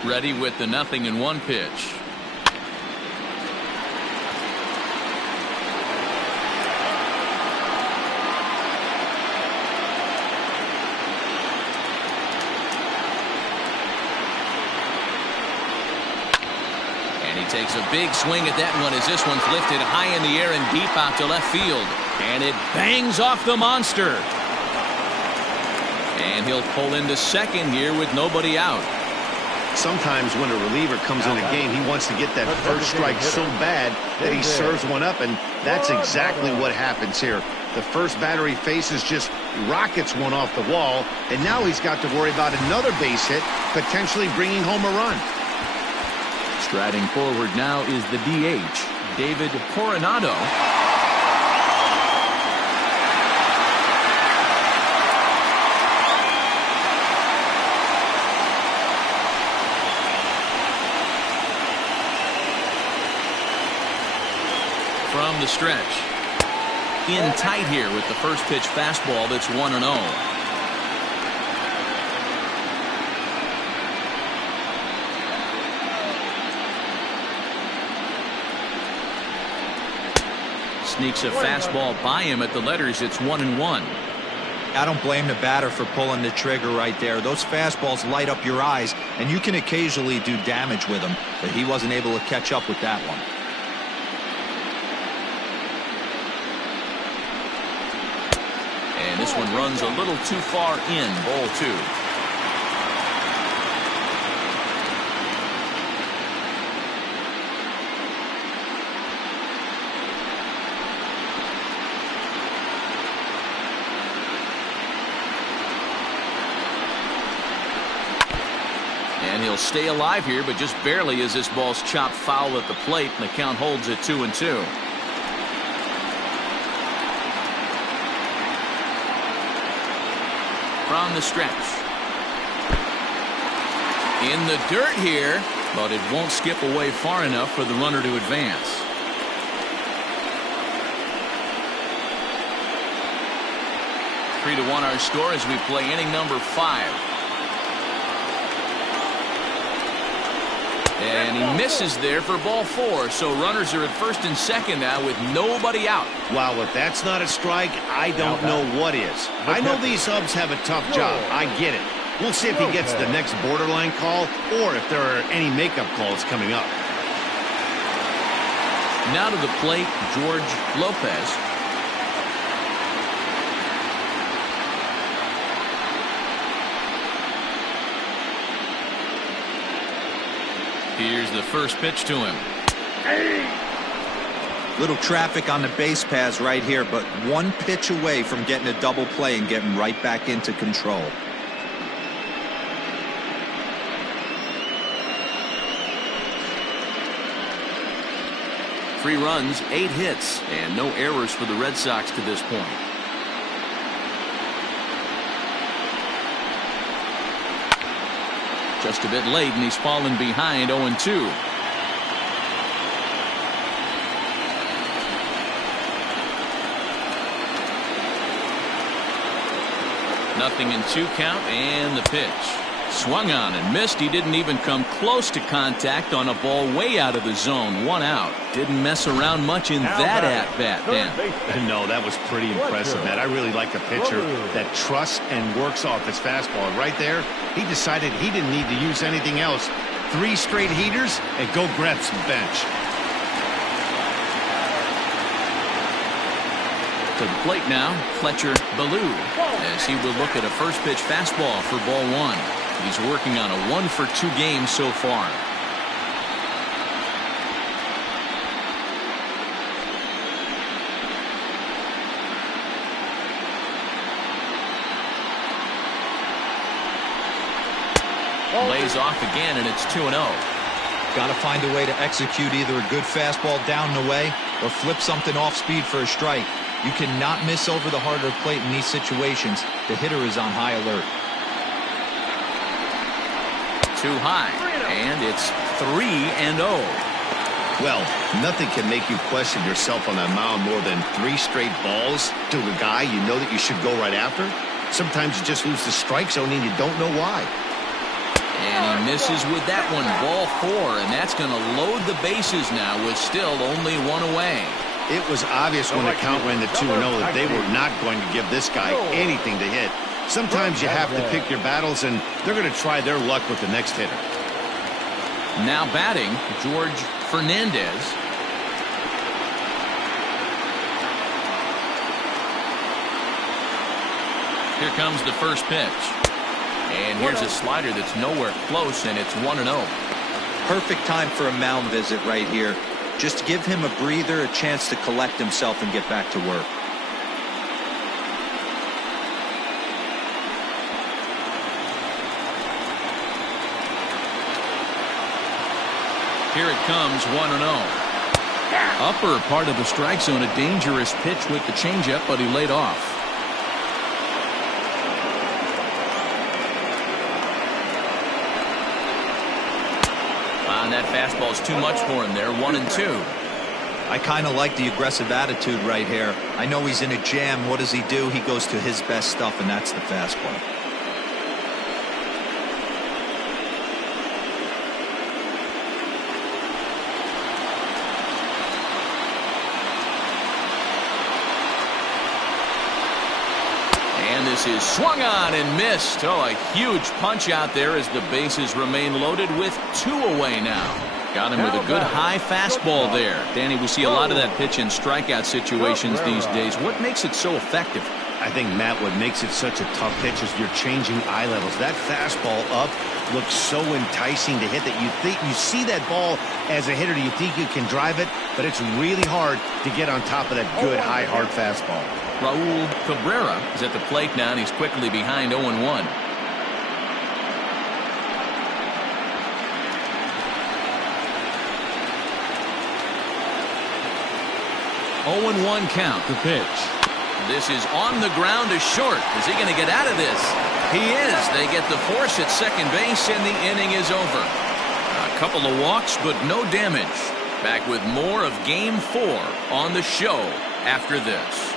Ready with the 0-1 pitch. Takes a big swing at that one as this one's lifted high in the air and deep out to left field. And it bangs off the monster. And he'll pull into second here with nobody out. Sometimes when a reliever comes in a game, he wants to get that first strike so bad that he serves one up, and that's exactly what happens here. The first batter he faces just rockets one off the wall, and now he's got to worry about another base hit, potentially bringing home a run. Striding forward now is the DH, David Coronado. From the stretch. In tight here with the first pitch fastball that's 1-0. Sneaks a fastball by him at the letters. It's 1-1. I don't blame the batter for pulling the trigger right there. Those fastballs light up your eyes, and you can occasionally do damage with them, but he wasn't able to catch up with that one. And this one runs a little too far in. Ball 2. And he'll stay alive here, but just barely as this ball's chopped foul at the plate, and the count holds at 2-2. From the stretch. In the dirt here, but it won't skip away far enough for the runner to advance. Three to 1 our score as we play inning number 5. And he misses there for ball 4. So runners are at first and second now with nobody out. Wow, if that's not a strike, I don't know what is. I know these subs have a tough job. I get it. We'll see if he gets the next borderline call or if there are any makeup calls coming up. Now to the plate, George Lopez. Here's the first pitch to him. Little traffic on the base paths right here, but one pitch away from getting a double play and getting right back into control. Three runs, 8 hits, and no errors for the Red Sox to this point. Just a bit late, and he's fallen behind 0-2. Nothing in 2 count, and the pitch. Swung on and missed. He didn't even come close to contact on a ball way out of the zone. 1 out. Didn't mess around much in that at-bat, Dan. No, that was pretty impressive, Matt. I really like a pitcher that trusts and works off his fastball. Right there, he decided he didn't need to use anything else. 3 straight heaters and go grab some bench. To the plate now, Fletcher Ballou, as he will look at a first pitch fastball for ball 1. He's working on a 1-for-2 game so far. Lays off again, and it's 2-0. Got to find a way to execute either a good fastball down and away or flip something off speed for a strike. You cannot miss over the harder plate in these situations. The hitter is on high alert. Too high, and it's 3-0. Well, nothing can make you question yourself on that mound more than 3 straight balls to a guy you know that you should go right after. Sometimes you just lose the strike zone and you don't know why. And he misses with that one, ball 4, and that's going to load the bases now with still only 1 away. It was obvious when the count ran to 2-0 that they were not going to give this guy anything to hit. Sometimes you have to pick your battles, and they're going to try their luck with the next hitter. Now batting, George Fernandez. Here comes the first pitch. And here's a slider that's nowhere close, and it's 1-0. Perfect time for a mound visit right here. Just give him a breather, a chance to collect himself and get back to work. Here it comes, 1-0. Upper part of the strike zone, a dangerous pitch with the changeup, but he laid off. And that fastball's too much for him there, 1-2. I kind of like the aggressive attitude right here. I know he's in a jam. What does he do? He goes to his best stuff, and that's the fastball. And this is swung on and missed. Oh, a huge punch out there as the bases remain loaded with 2 away now. Got him with a good high fastball there. Danny, we see a lot of that pitch in strikeout situations these days. What makes it so effective? I think, Matt, what makes it such a tough pitch is you're changing eye levels. That fastball up looks so enticing to hit that you see that ball as a hitter, you think you can drive it, but it's really hard to get on top of that good high hard fastball. Raul Cabrera is at the plate now, and he's quickly behind 0-1. 0-1 count, the pitch. This is on the ground to short. Is he going to get out of this? He is. They get the force at second base, and the inning is over. A couple of walks, but no damage. Back with more of Game 4 on the show after this.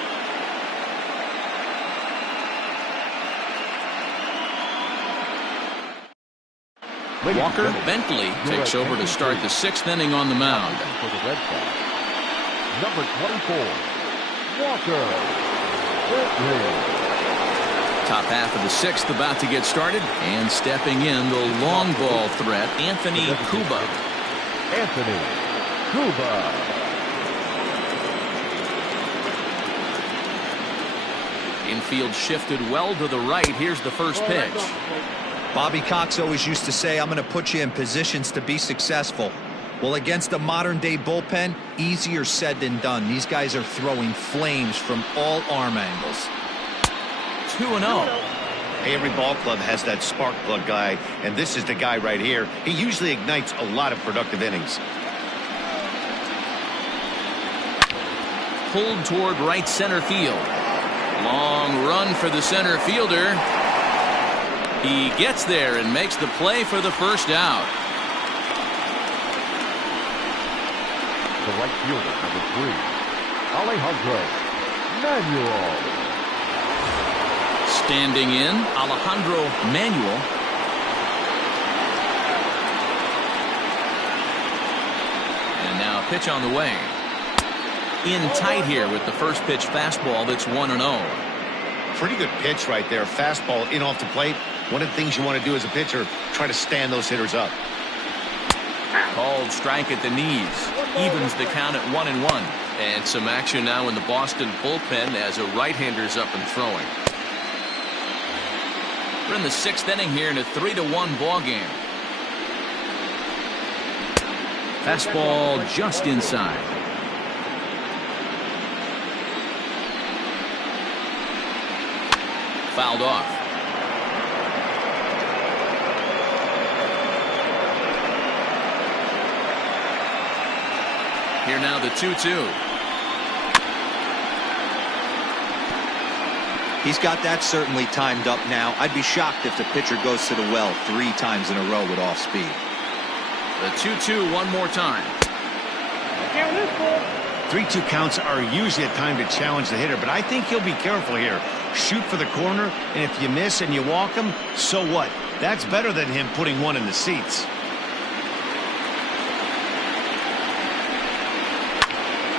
Walker Bentley takes over to start the 6th inning on the mound. For the Red Sox, number 24, Walker Bentley. Top half of the 6th about to get started, and stepping in the long ball threat, Anthony Cuba. Anthony Cuba. Infield shifted well to the right. Here's the first pitch. Bobby Cox always used to say, I'm going to put you in positions to be successful. Well, against a modern-day bullpen, easier said than done. These guys are throwing flames from all arm angles. 2-0. Hey, every ball club has that spark plug guy, and this is the guy right here. He usually ignites a lot of productive innings. Pulled toward right center field. Long run for the center fielder. He gets there and makes the play for the first out. The right fielder, number 3, Alejandro Manuel. Standing in, Alejandro Manuel. And now a pitch on the way. In tight here with the first pitch fastball that's 1-0. Pretty good pitch right there. Fastball in off the plate. One of the things you want to do as a pitcher, try to stand those hitters up. Called strike at the knees. Evens the count at 1-1. And some action now in the Boston bullpen as a right-hander's up and throwing. We're in the 6th inning here in a 3-1 ball game. Fastball just inside. Fouled off. Here now the 2-2. He's got that certainly timed up now. I'd be shocked if the pitcher goes to the well 3 times in a row with off speed. The 2-2 one more time. 3-2 counts are usually a time to challenge the hitter, but I think he'll be careful here. Shoot for the corner, and if you miss and you walk him, so what? That's better than him putting one in the seats.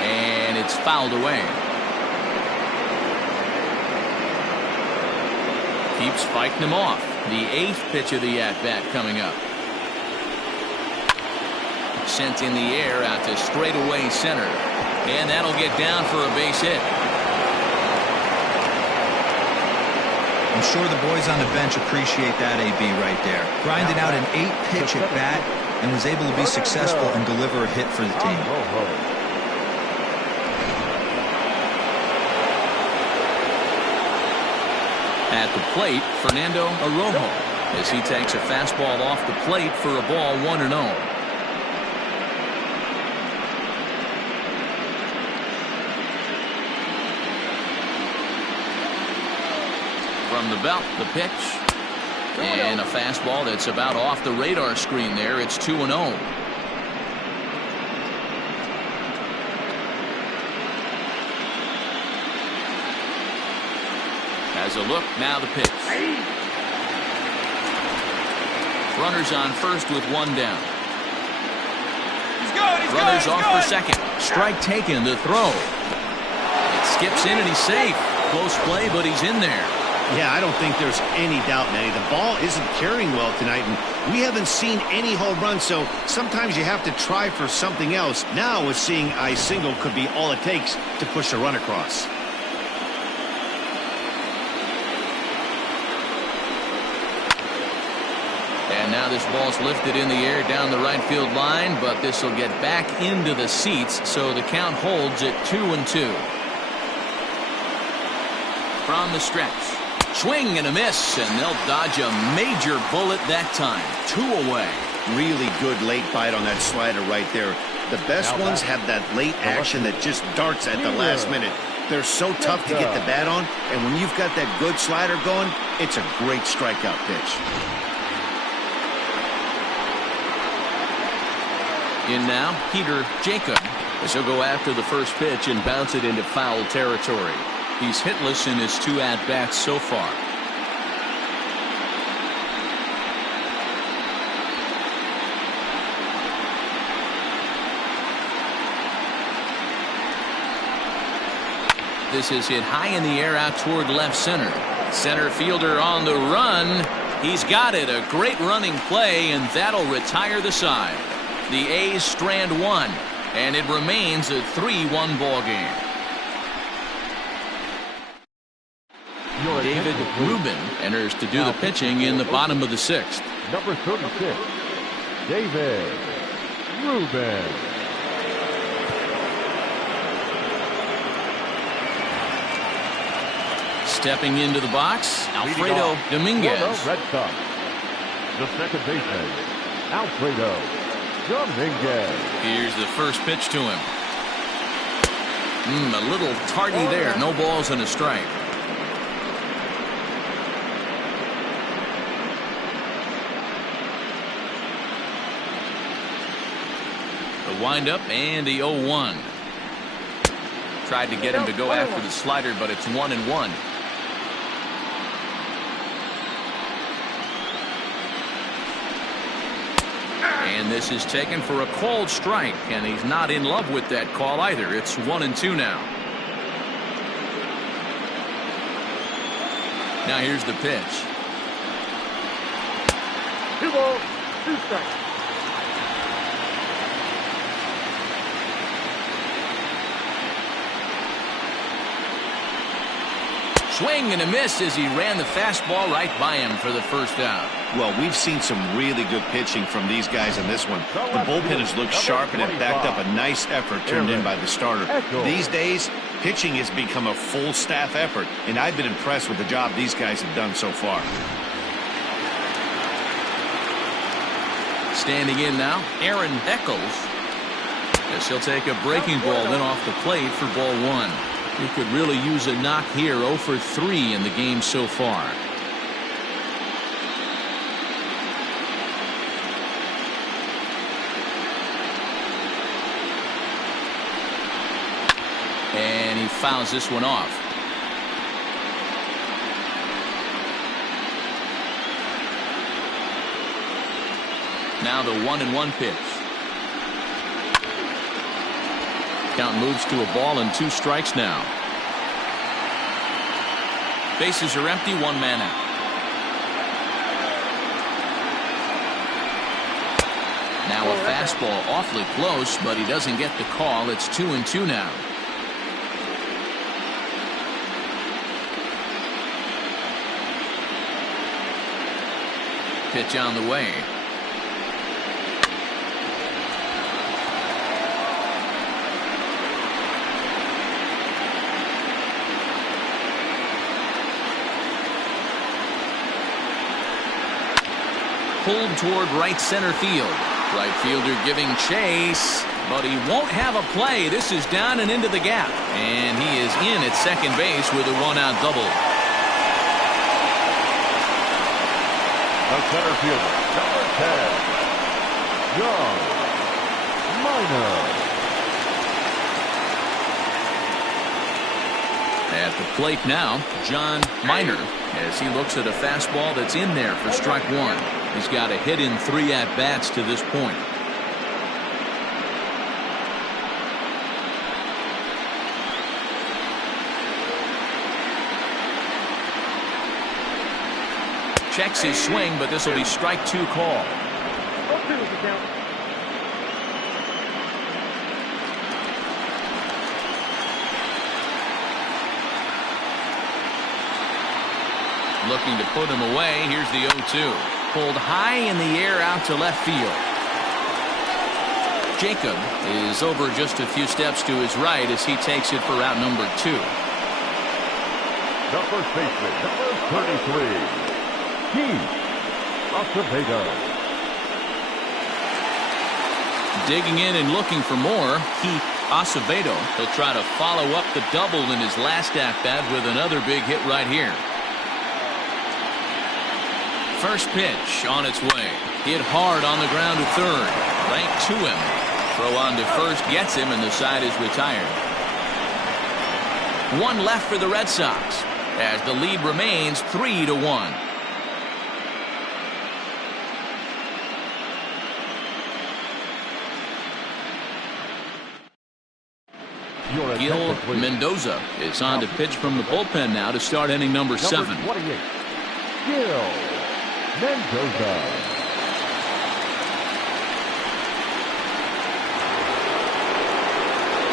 And it's fouled away. Keeps fighting him off. The 8th pitch of the at-bat coming up. Sent in the air out to straightaway center. And that'll get down for a base hit. I'm sure the boys on the bench appreciate that AB right there. Grinding out an 8-pitch at bat and was able to be successful and deliver a hit for the team. At the plate, Fernando Arrojo, as he takes a fastball off the plate for a ball 1-0. From the belt, the pitch. And a fastball that's about off the radar screen there. It's 2-0. Has a look, now the pitch. Runners on first with 1 down. Runners off for second. Strike taken, the throw. It skips in and he's safe. Close play, but he's in there. Yeah, I don't think there's any doubt, Manny. The ball isn't carrying well tonight, and we haven't seen any home runs, so sometimes you have to try for something else. Now, with seeing a single could be all it takes to push a run across. And now this ball's lifted in the air down the right field line, but this will get back into the seats, so the count holds at 2-2. From the stretch. Swing and a miss, and they'll dodge a major bullet that time. 2 away. Really good late bite on that slider right there. The best ones have that late action that just darts at the last minute. They're so tough to get the bat on, and when you've got that good slider going, it's a great strikeout pitch. In now, Peter Jacob, as he'll go after the first pitch and bounce it into foul territory. He's hitless in his 2 at-bats so far. This is hit high in the air out toward left center. Center fielder on the run. He's got it. A great running play, and that'll retire the side. The A's strand one, and it remains a 3-1 ball game. David Rubin enters to do the pitching in the bottom of the 6th. Number 36, David Rubin. Stepping into the box, Alfredo Dominguez. Red Sox. The second baseman, Alfredo Dominguez. Here's the first pitch to him. A little tardy there. No balls and a strike. The windup and the 0-1. Tried to get him to go after the slider, but it's 1-1. And this is taken for a called strike, and he's not in love with that call either. It's 1-2 now. Now here's the pitch. 2 balls, 2 strikes. Swing and a miss as he ran the fastball right by him for the first out. Well, we've seen some really good pitching from these guys in this one. The bullpen has looked sharp and it backed up a nice effort turned in by the starter. These days, pitching has become a full staff effort, and I've been impressed with the job these guys have done so far. Standing in now, Aaron Beckles. As he'll take a breaking ball then off the plate for ball 1. He could really use a knock here. 0 for 3 in the game so far. And he fouls this one off. Now the 1-1 pitch. Count moves to a ball and 2 strikes now. Bases are empty, 1 man out. Now a fastball awfully close, but he doesn't get the call. It's 2-2 now. Pitch on the way. Pulled toward right center field. Right fielder giving chase, but he won't have a play. This is down and into the gap, and he is in at second base with a 1-out double. The center fielder, number 10, John Minor. At the plate now, John Minor, as he looks at a fastball that's in there for strike 1. He's got a hit in 3 at-bats to this point. Checks his swing, but this will be strike 2 call. Looking to put him away. Here's the 0-2. Pulled high in the air out to left field. Jacob is over just a few steps to his right as he takes it for route number 2. The first baseman, number 33, Keith Acevedo. Digging in and looking for more, Keith Acevedo. He'll try to follow up the double in his last at-bat with another big hit right here. First pitch on its way. Hit hard on the ground to third. Right to him. Throw on to first gets him, and the side is retired. 1 left for the Red Sox as the lead remains 3-1. Gil Mendoza is on to pitch from the bullpen now to start inning number 7. 28, Gil Mendoza.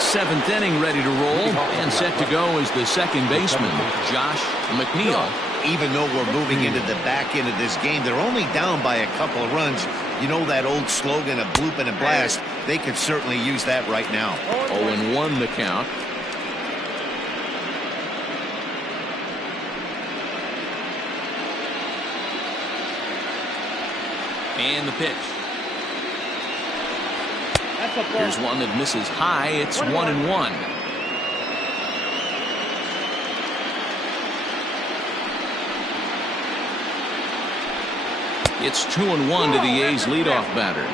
Seventh inning ready to roll, and set to go is the second baseman, Josh McNeil. Even though we're moving into the back end of this game, they're only down by a couple of runs. You know that old slogan, a bloop and a blast? They could certainly use that right now. 0-1 the count. And the pitch. Here's one that misses high. It's 1-1. It's 2-1 to the A's leadoff batter.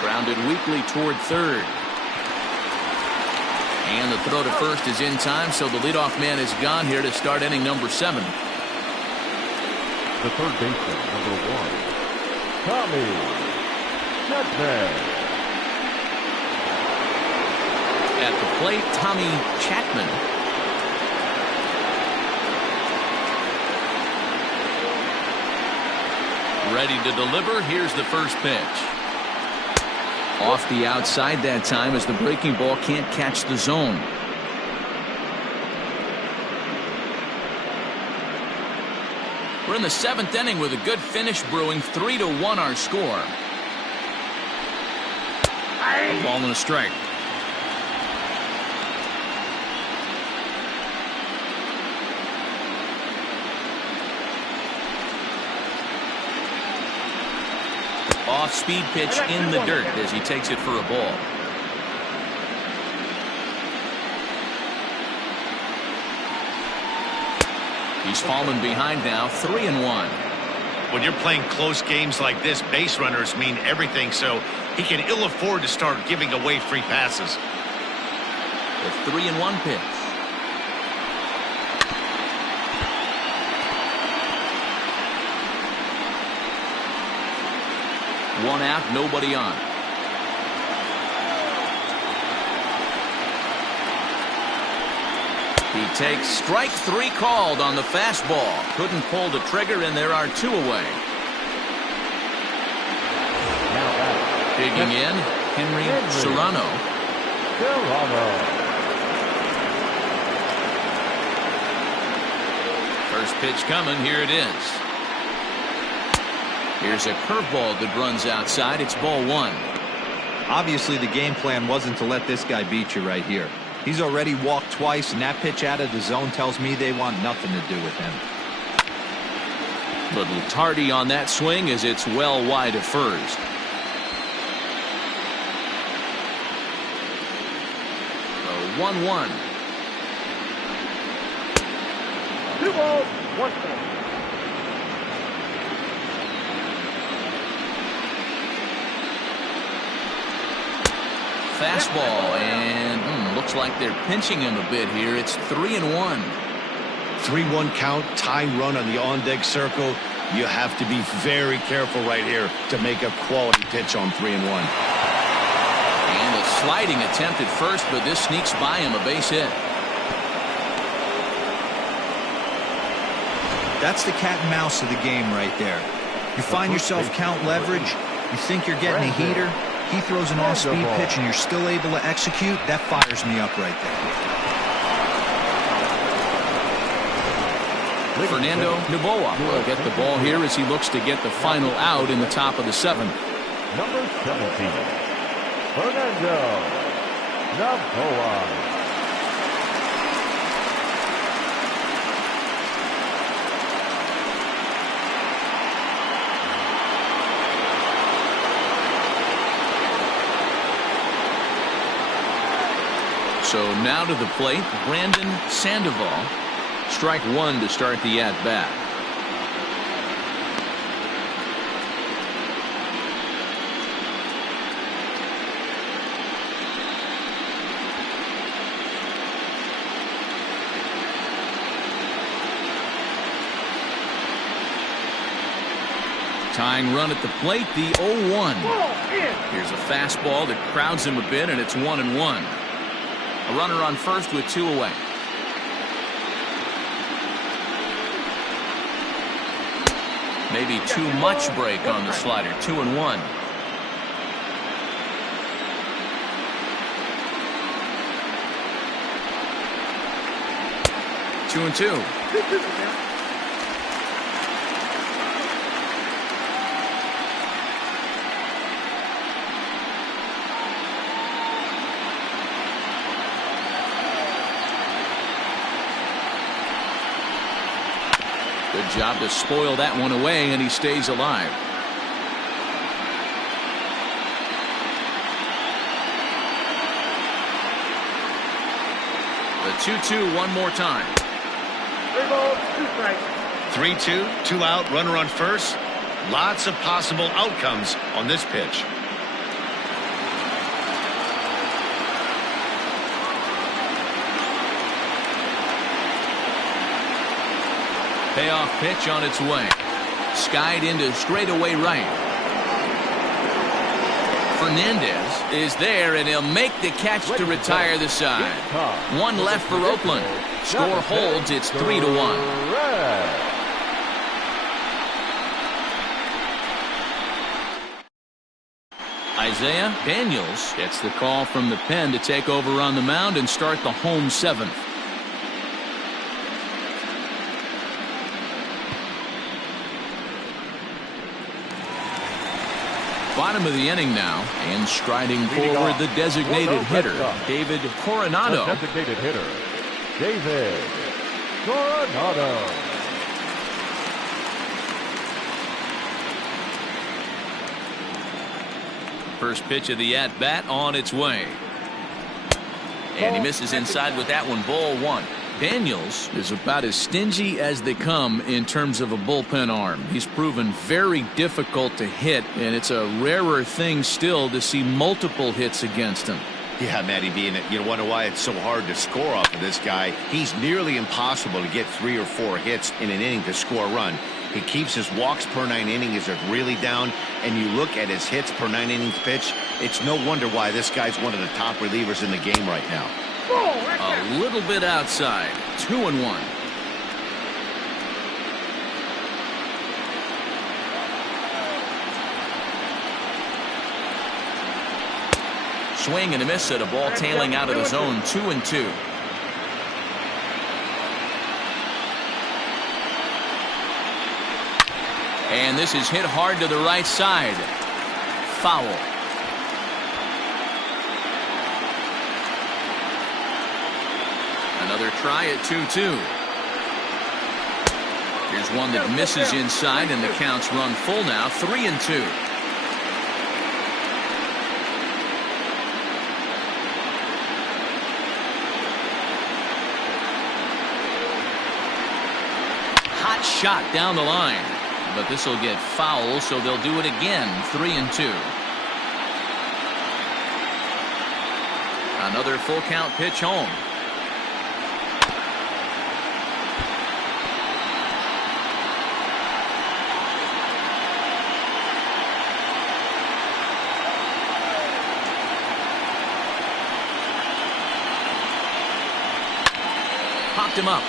Grounded weakly toward third. And the throw to first is in time, so the leadoff man is gone here to start inning number 7. The third baseman, number 1, Tommy Chapman. At the plate, Tommy Chapman. Ready to deliver. Here's the first pitch. Off the outside that time as the breaking ball can't catch the zone. We're in the 7th inning with a good finish brewing. 3-1 our score. A ball and a strike. Off-speed pitch in the dirt as he takes it for a ball. He's fallen behind now, 3-1. When you're playing close games like this, base runners mean everything, so he can ill afford to start giving away free passes. The 3-1 pitch. One out, nobody on. He takes strike 3 called on the fastball. Couldn't pull the trigger, and there are 2 away. Digging in, Henry Serrano. First pitch coming, here it is. Here's a curveball that runs outside. It's ball 1. Obviously, the game plan wasn't to let this guy beat you right here. He's already walked twice, and that pitch out of the zone tells me they want nothing to do with him. Little tardy on that swing as it's well wide of first. A 1-1. 2 balls, 1 strike. Fastball, and looks like they're pinching him a bit here. It's 3-1. 3-1 count, tying run on the on-deck circle. You have to be very careful right here to make a quality pitch on 3-1. And a sliding attempt at first, but this sneaks by him, a base hit. That's the cat and mouse of the game right there. You find yourself count leverage, you think you're getting a heater, he throws an off-speed pitch and you're still able to execute. That fires me up right there. Fernando Novoa will get the ball here as he looks to get the final out in the top of the 7th. Number 17, Fernando Novoa. So now to the plate, Brandon Sandoval. Strike 1 to start the at-bat. Tying run at the plate, the 0-1. Here's a fastball that crowds him a bit, and it's 1-1. A runner on first with 2 away. Maybe too much break on the slider. 2-1. Two and two. Good job to spoil that one away, and he stays alive. The 2-2 one more time. 3-2, 2 out, runner on first. Lots of possible outcomes on this pitch. Payoff pitch on its way. Skied into straightaway right. Fernandez is there, and he'll make the catch to retire the side. One left for Oakland. Score holds. It's 3-1. Isaiah Daniels gets the call from the pen to take over on the mound and start the home 7th. Bottom of the inning now, and striding forward the designated hitter, David Coronado. The designated hitter, David Coronado. First pitch of the at-bat on its way. And he misses inside with that one, ball 1. Daniels is about as stingy as they come in terms of a bullpen arm. He's proven very difficult to hit, and it's a rarer thing still to see multiple hits against him. Yeah, Matty B, and you wonder why it's so hard to score off of this guy. He's nearly impossible to get 3 or 4 hits in an inning to score a run. He keeps his walks per 9 innings are really down, and you look at his hits per 9 innings pitch, it's no wonder why this guy's one of the top relievers in the game right now. A little bit outside. 2-1. Swing and a miss at a ball tailing out of the zone. 2-2. And this is hit hard to the right side. Foul. Another try at 2-2. Here's one that misses inside, and the count's run full now. 3-2. Hot shot down the line, but this will get foul, so they'll do it again. 3-2. Another full count pitch home. Popped him up.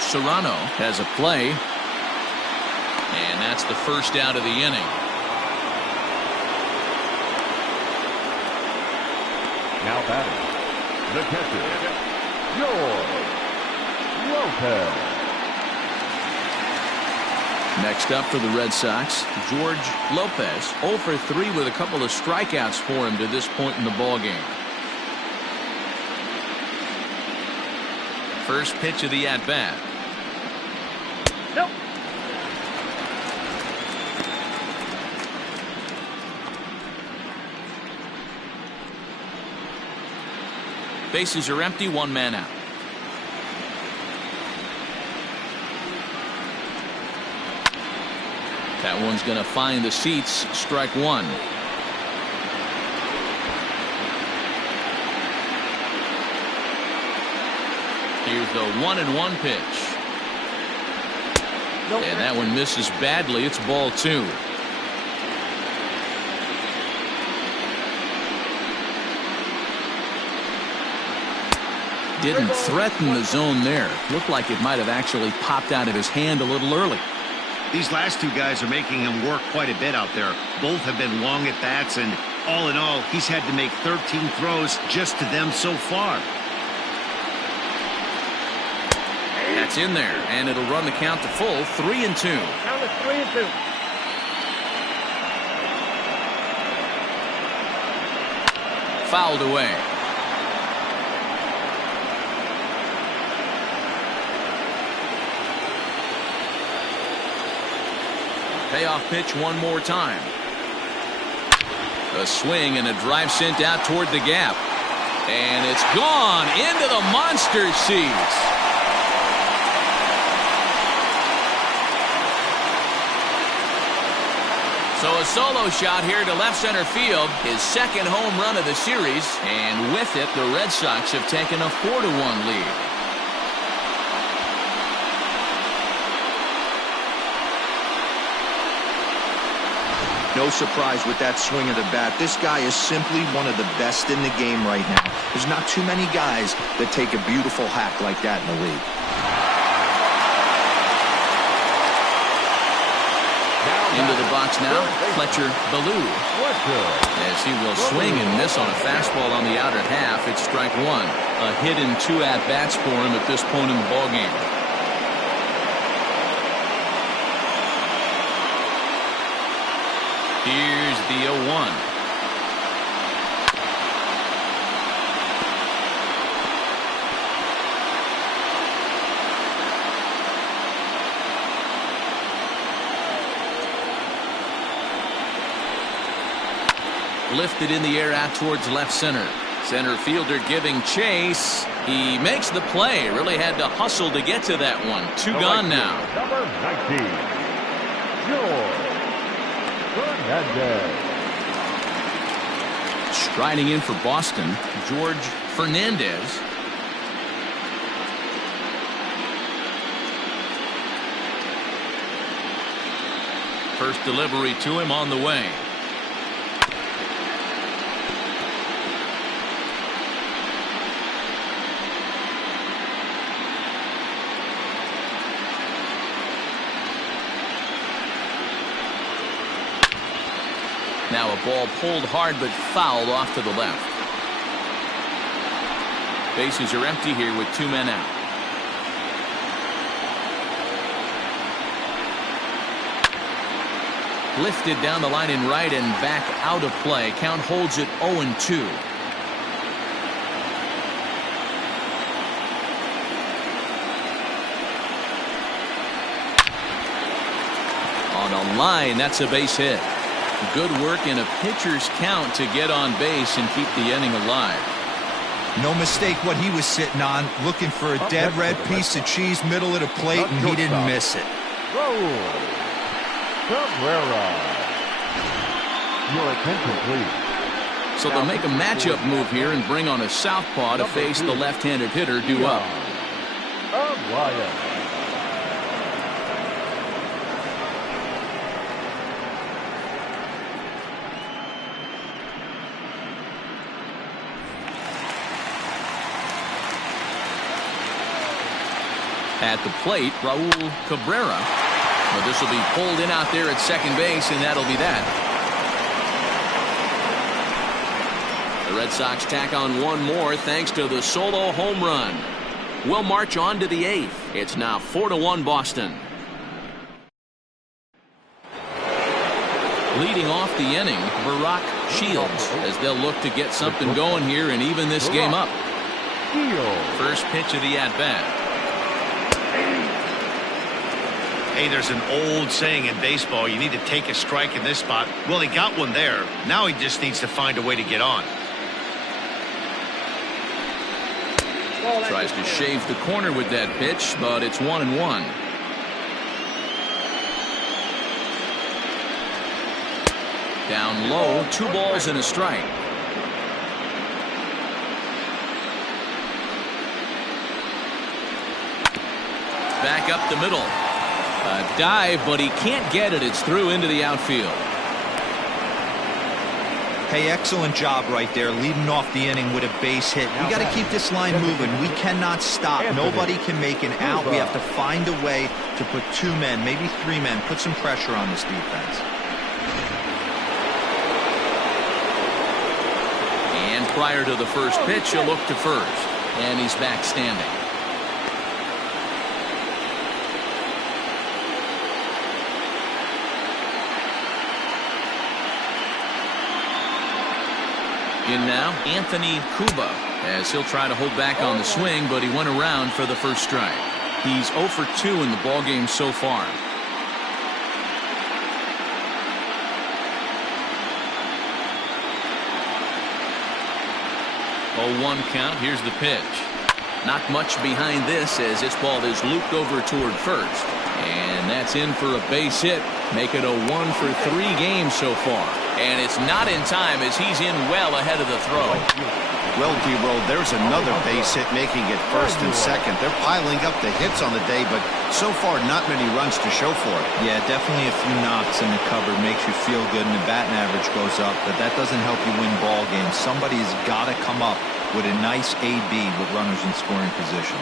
Serrano has a play, and that's the first out of the inning. Now batting, the catcher, Lopez. Next up for the Red Sox, George Lopez, 0 for 3 with a couple of strikeouts for him to this point in the ballgame. First pitch of the at-bat. Nope. Bases are empty, 1 man out. That one's going to find the seats. Strike 1. Here's the 1-1 pitch. And that one misses badly. It's ball 2. Didn't threaten the zone there. Looked like it might have actually popped out of his hand a little early. These last two guys are making him work quite a bit out there. Both have been long at bats, and all in all, he's had to make 13 throws just to them so far. That's in there, and it'll run the count to full 3-2. Count is 3-2. Fouled away. Payoff pitch one more time. A swing and a drive sent out toward the gap. And it's gone into the monster seats. So a solo shot here to left center field. His second home run of the series. And with it, the Red Sox have taken a 4-1 lead. No surprise with that swing of the bat. This guy is simply one of the best in the game right now. There's not too many guys that take a beautiful hack like that in the league. Into the box now, Fletcher Ballou. As he will swing and miss on a fastball on the outer half. It's strike 1. A hit and 2 at-bats for him at this point in the ballgame. Here's the 0-1. Lifted in the air out towards left center. Center fielder giving chase. He makes the play. Really had to hustle to get to that one. 2 gone now. Number 19, George Fernandez. Striding in for Boston, George Fernandez. First delivery to him on the way. Now a ball pulled hard but fouled off to the left. Bases are empty here with 2 men out. Lifted down the line in right and back out of play. Count holds it 0-2. On a line, that's a base hit. Good work in a pitcher's count to get on base and keep the inning alive. No mistake what he was sitting on, looking for a dead red piece of cheese middle of the plate, and he didn't miss it. Cabrera. Your attention, please. So they'll make a matchup move here and bring on a southpaw to face the left-handed hitter due up. At the plate, Raul Cabrera. Well, this will be pulled in out there at second base, and that'll be that. The Red Sox tack on one more thanks to the solo home run. We'll march on to the 8th. It's now 4-1 Boston. Leading off the inning, Barack Shields, as they'll look to get something going here and even this game up. First pitch of the at-bat. Hey, there's an old saying in baseball, you need to take a strike in this spot. Well, he got one there. Now he just needs to find a way to get on. Tries to shave the corner with that pitch, but it's 1-1. Down low, 2 balls and a strike. Back up the middle. A dive, but he can't get it. It's through into the outfield. Hey, excellent job right there, leading off the inning with a base hit. We got to keep this line moving. We cannot stop. Nobody can make an out. We have to find a way to put 2 men, maybe 3 men, put some pressure on this defense. And prior to the first pitch, he'll look to first. And he's back standing. In now, Anthony Cuba, as he'll try to hold back on the swing, but he went around for the first strike. He's 0 for 2 in the ballgame so far. 0-1 count. Here's the pitch. Not much behind this as this ball is looped over toward first. And that's in for a base hit. Make it a 1 for 3 games so far. And it's not in time as he's in well ahead of the throw. Well, D-Roll, there's another base hit making it first and second. They're piling up the hits on the day, but so far not many runs to show for it. Yeah, definitely a few knocks in the cupboard makes you feel good and the batting average goes up, but that doesn't help you win ball games. Somebody's got to come up with a nice AB with runners in scoring position.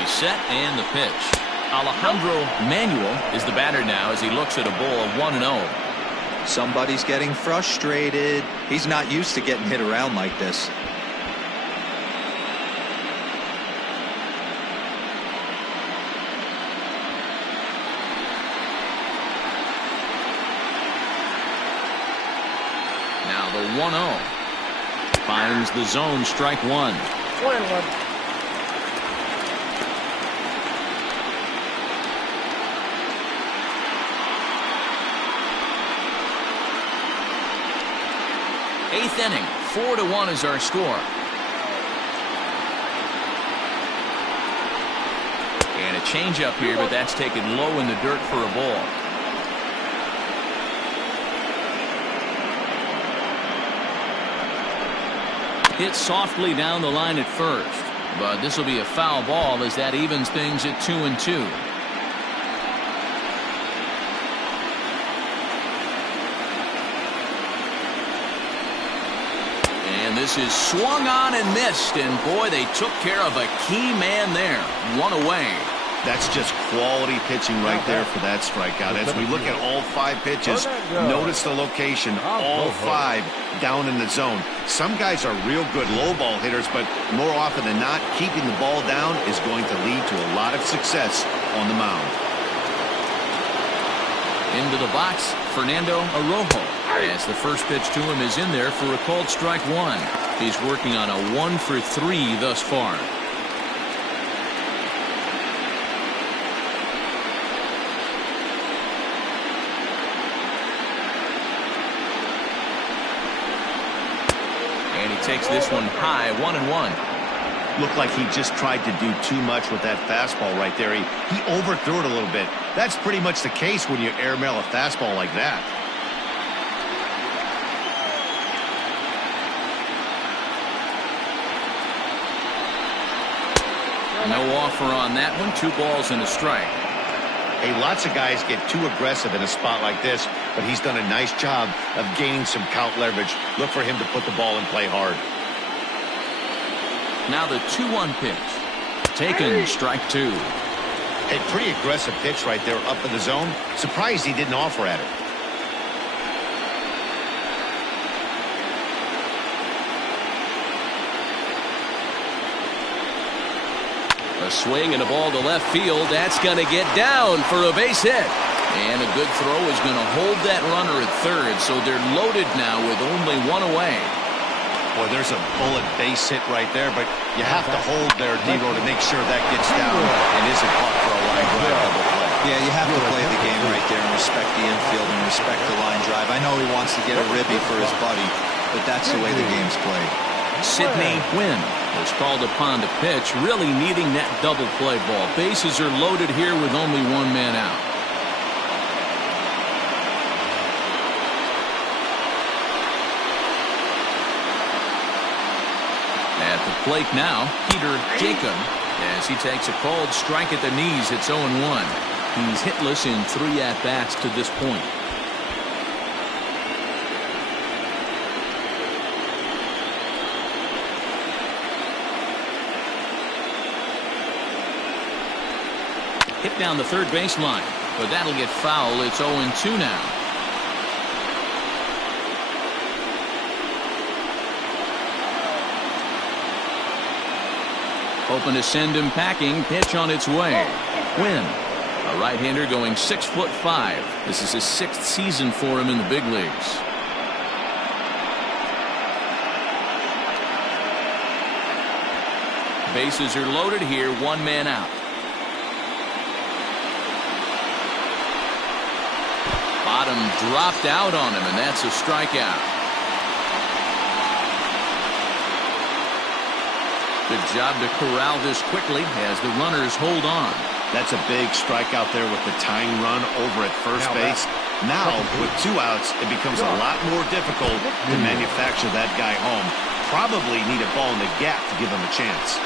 He's set and the pitch. Alejandro Manuel is the batter now as he looks at a ball of 1-0. Somebody's getting frustrated. He's not used to getting hit around like this. Now the 1-0. Finds the zone, strike 1. 1-1. Eighth inning, 4-1 is our score. And a changeup here, but that's taken low in the dirt for a ball. Hit softly down the line at first, but this will be a foul ball as that evens things at 2-2. And this is swung on and missed, and boy, they took care of a key man there. 1 away. That's just quality pitching right there for that strikeout. As we look at all 5 pitches, notice the location, all 5 down in the zone. Some guys are real good low ball hitters, but more often than not, keeping the ball down is going to lead to a lot of success on the mound. Into the box, Fernando Arrojo, as the first pitch to him is in there for a called strike 1. He's working on a 1 for 3 thus far. And he takes this one high, 1-1. Looked like he just tried to do too much with that fastball right there. He overthrew it a little bit. That's pretty much the case when you airmail a fastball like that. No offer on that one. 2 balls and a strike. Hey, lots of guys get too aggressive in a spot like this, but he's done a nice job of gaining some count leverage. Look for him to put the ball in play hard. Now the 2-1 pitch. Taken, strike 2. Hey, pretty aggressive pitch right there up in the zone. Surprised he didn't offer at it. A swing and a ball to left field. That's going to get down for a base hit. And a good throw is going to hold that runner at third. So they're loaded now with only 1 away. Boy, there's a bullet base hit right there, but you have to hold there, Devo, to make sure that gets down and isn't caught for a line drive double play. Yeah, you have to play the game right there and respect the infield and respect the line drive. I know he wants to get a ribby for his buddy, but that's the way the game's played. Sidney Wynn was called upon to pitch, really needing that double play ball. Bases are loaded here with only 1 man out. At the plate now, Peter Jacob, as he takes a cold strike at the knees. It's 0-1. He's hitless in 3 at-bats to this point. Hit down the third baseline, but that'll get foul. It's 0-2 now. Hoping to send him packing. Pitch on its way. Win. A right-hander going 6'5". This is his 6th season for him in the big leagues. Bases are loaded here. 1 man out. Bottom dropped out on him, and that's a strikeout. Good job to corral this quickly as the runners hold on. That's a big strikeout there with the tying run over at first base. Now, with 2 outs, it becomes a lot more difficult to manufacture that guy home. Probably need a ball in the gap to give him a chance.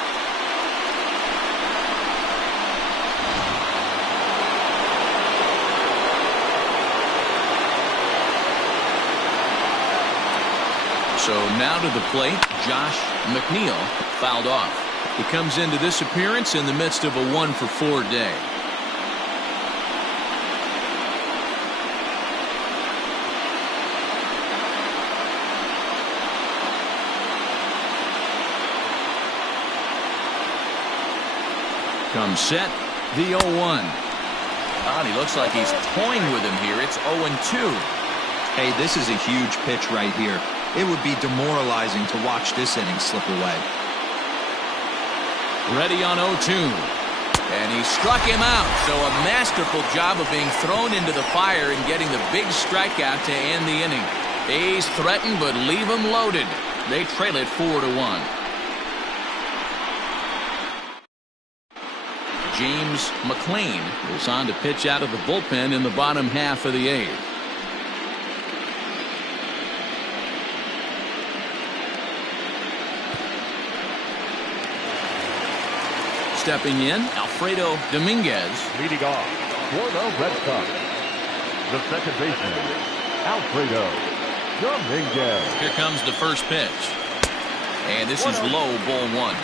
So now to the plate, Josh McNeil fouled off. He comes into this appearance in the midst of a 1-for-4 day. Comes set, the 0-1. And he looks like he's toying with him here. It's 0-2. Hey, this is a huge pitch right here. It would be demoralizing to watch this inning slip away. Ready on 0-2. And he struck him out. So a masterful job of being thrown into the fire and getting the big strikeout to end the inning. A's threaten but leave him loaded. They trail it 4-1. James McLean is on to pitch out of the bullpen in the bottom half of the 8th. Stepping in, Alfredo Dominguez. Leading off for the Red Sox, the second baseman, Alfredo Dominguez. Here comes the first pitch. And this is low, ball 1.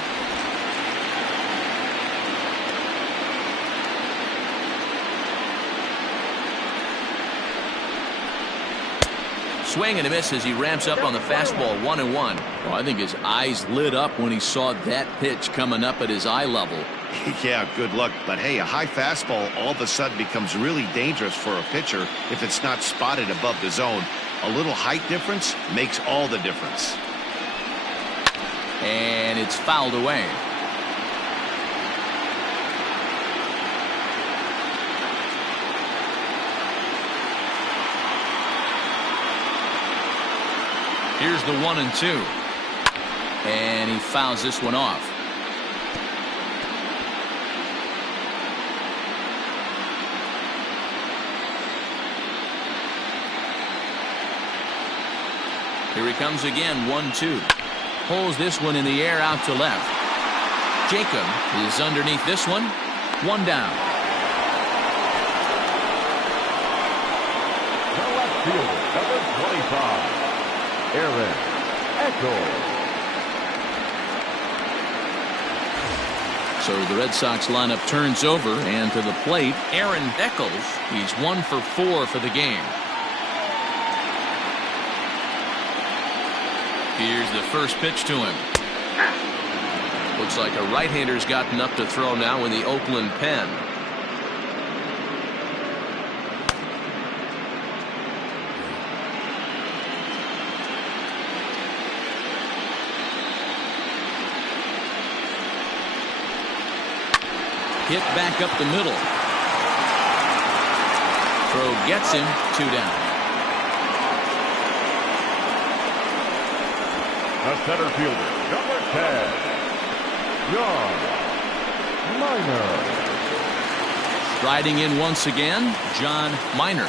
Swing and a miss as he ramps up on the fastball. 1-1. Well, I think his eyes lit up when he saw that pitch coming up at his eye level. Yeah, good luck. But hey, a high fastball all of a sudden becomes really dangerous for a pitcher if it's not spotted above the zone. A little height difference makes all the difference. And it's fouled away. Here's the 1-2. And he fouls this one off. Here he comes again, 1-2. Pulls this one in the air out to left. Jacob is underneath this one. 1 down. The left fielder, number 25. Aaron Beckles. So the Red Sox lineup turns over, and to the plate, Aaron Beckles. He's 1-for-4 for the game. Here's the first pitch to him. Looks like a right-hander's gotten up to throw now in the Oakland pen. Hit back up the middle. Throw gets him. 2 down. The center fielder, number 10, John Minor. Striding in once again, John Minor.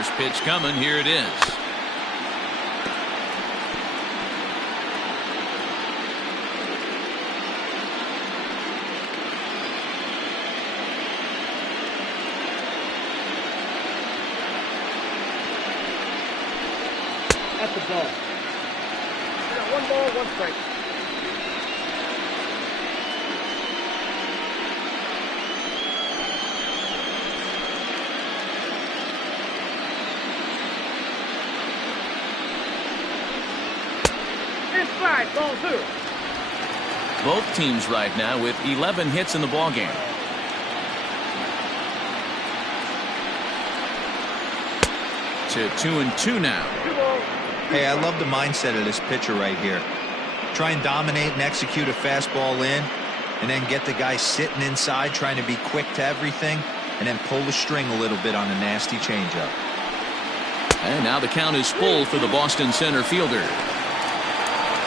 First pitch coming. Here it is. At the ball. One ball, one strike. Inside, ball 2. Both teams right now with 11 hits in the ballgame. To 2-2 now. 2 balls. Hey, I love the mindset of this pitcher right here. Try and dominate and execute a fastball in, and then get the guy sitting inside trying to be quick to everything, and then pull the string a little bit on a nasty changeup. And now the count is full for the Boston center fielder.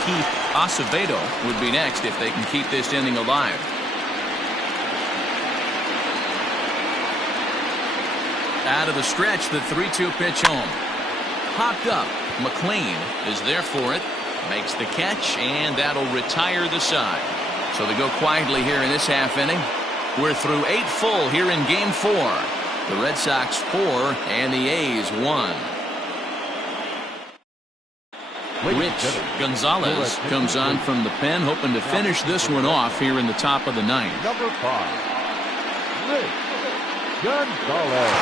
Keith Acevedo would be next if they can keep this inning alive. Out of the stretch, the 3-2 pitch home. Popped up. McLean is there for it. Makes the catch, and that'll retire the side. So they go quietly here in this half inning. We're through 8 full here in Game 4. The Red Sox 4 and the A's 1. Rich Gonzalez comes on from the pen, hoping to finish this one off here in the top of the 9th. Number 5, Rich Gonzalez.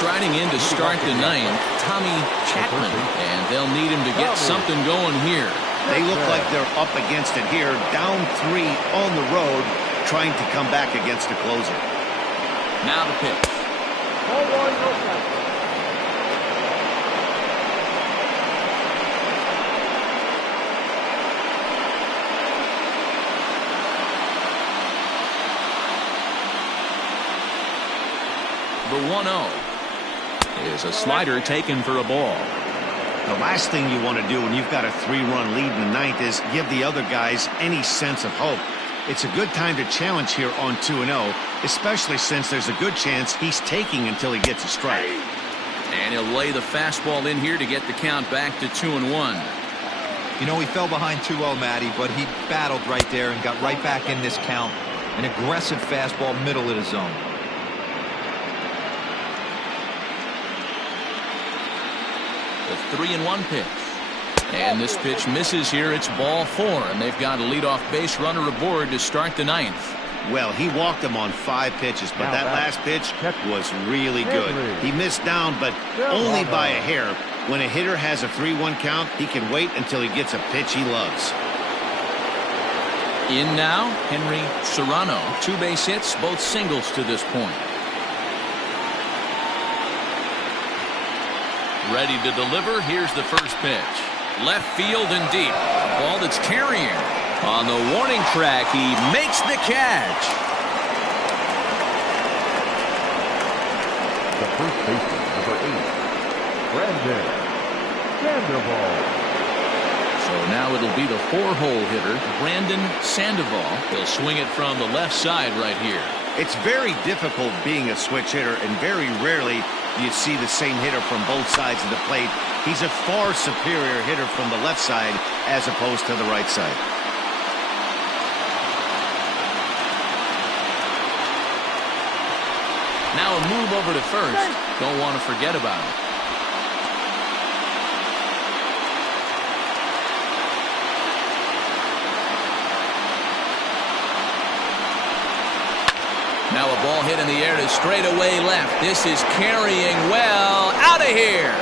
Striding in to start the 9th, Tommy Chapman, and they'll need him to get something going here. They look like they're up against it here, down 3 on the road, trying to come back against a closer. Now the pitch. Ball 1, no strike. The 1-0 is a slider taken for a ball. The last thing you want to do when you've got a 3-run lead in the 9th is give the other guys any sense of hope. It's a good time to challenge here on 2-0, especially since there's a good chance he's taking until he gets a strike. And he'll lay the fastball in here to get the count back to 2-1. You know, he fell behind 2-0, Matty, but he battled right there and got right back in this count. An aggressive fastball, middle of the zone. The 3-1 pitch. And this pitch misses here. It's ball 4, and they've got a leadoff base runner aboard to start the 9th. Well, he walked him on 5 pitches, but that last pitch was really good. He missed down, but only by a hair. When a hitter has a 3-1 count, he can wait until he gets a pitch he loves. In now, Henry Serrano. 2 base hits, both singles to this point. Ready to deliver. Here's the first pitch. Left field and deep. A ball that's carrying. On the warning track, he makes the catch. The first baseman, number 8, Fernandez. Sandoval. So now it'll be the 4-hole hitter, Brandon Sandoval. He'll swing it from the left side right here. It's very difficult being a switch hitter, and very rarely do you see the same hitter from both sides of the plate. He's a far superior hitter from the left side as opposed to the right side. Now a move over to first. Don't want to forget about it. Now a ball hit in the air to straightaway left. This is carrying well. Out of here.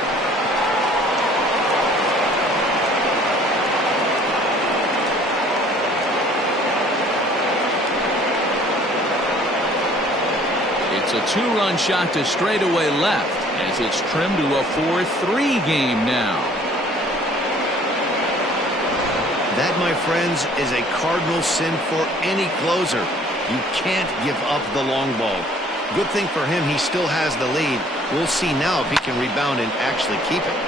It's a 2-run shot to straightaway left as it's trimmed to a 4-3 game now. That, my friends, is a cardinal sin for any closer. You can't give up the long ball. Good thing for him, he still has the lead. We'll see now if he can rebound and actually keep it.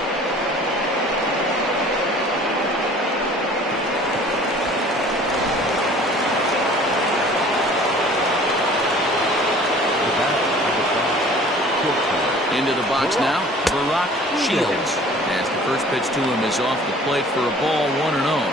Into the box now, Barack Shields. As the first pitch to him is off the plate for a ball, 1-0.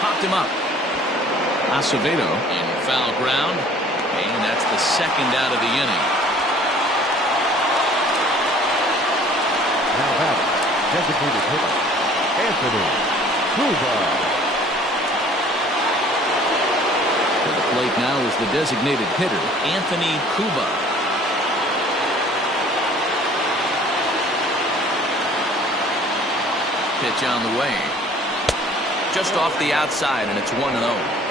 Popped him up. Acevedo in foul ground, and that's the second out of the inning. Now batting, designated hitter, Anthony Cuba. To the plate now is the designated hitter, Anthony Cuba. Pitch on the way. Just off the outside, and it's 1-0.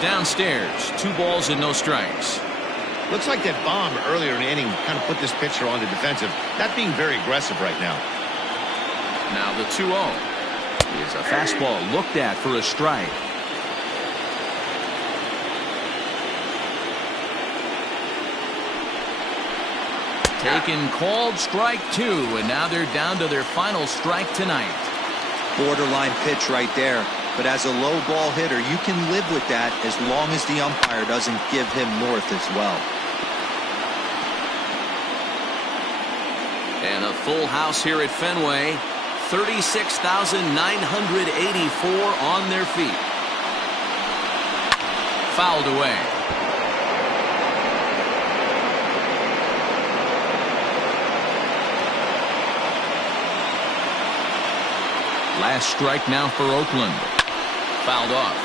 Downstairs, 2 balls and no strikes. Looks like that bomb earlier in the inning kind of put this pitcher on the defensive. Not being very aggressive right now. Now the 2-0 is a fastball looked at for a strike. Taken, called, strike 2, and now they're down to their final strike tonight. Borderline pitch right there. But as a low ball hitter, you can live with that as long as the umpire doesn't give him north as well. And a full house here at Fenway. 36,984 on their feet. Fouled away. Last strike now for Oakland. Fouled off.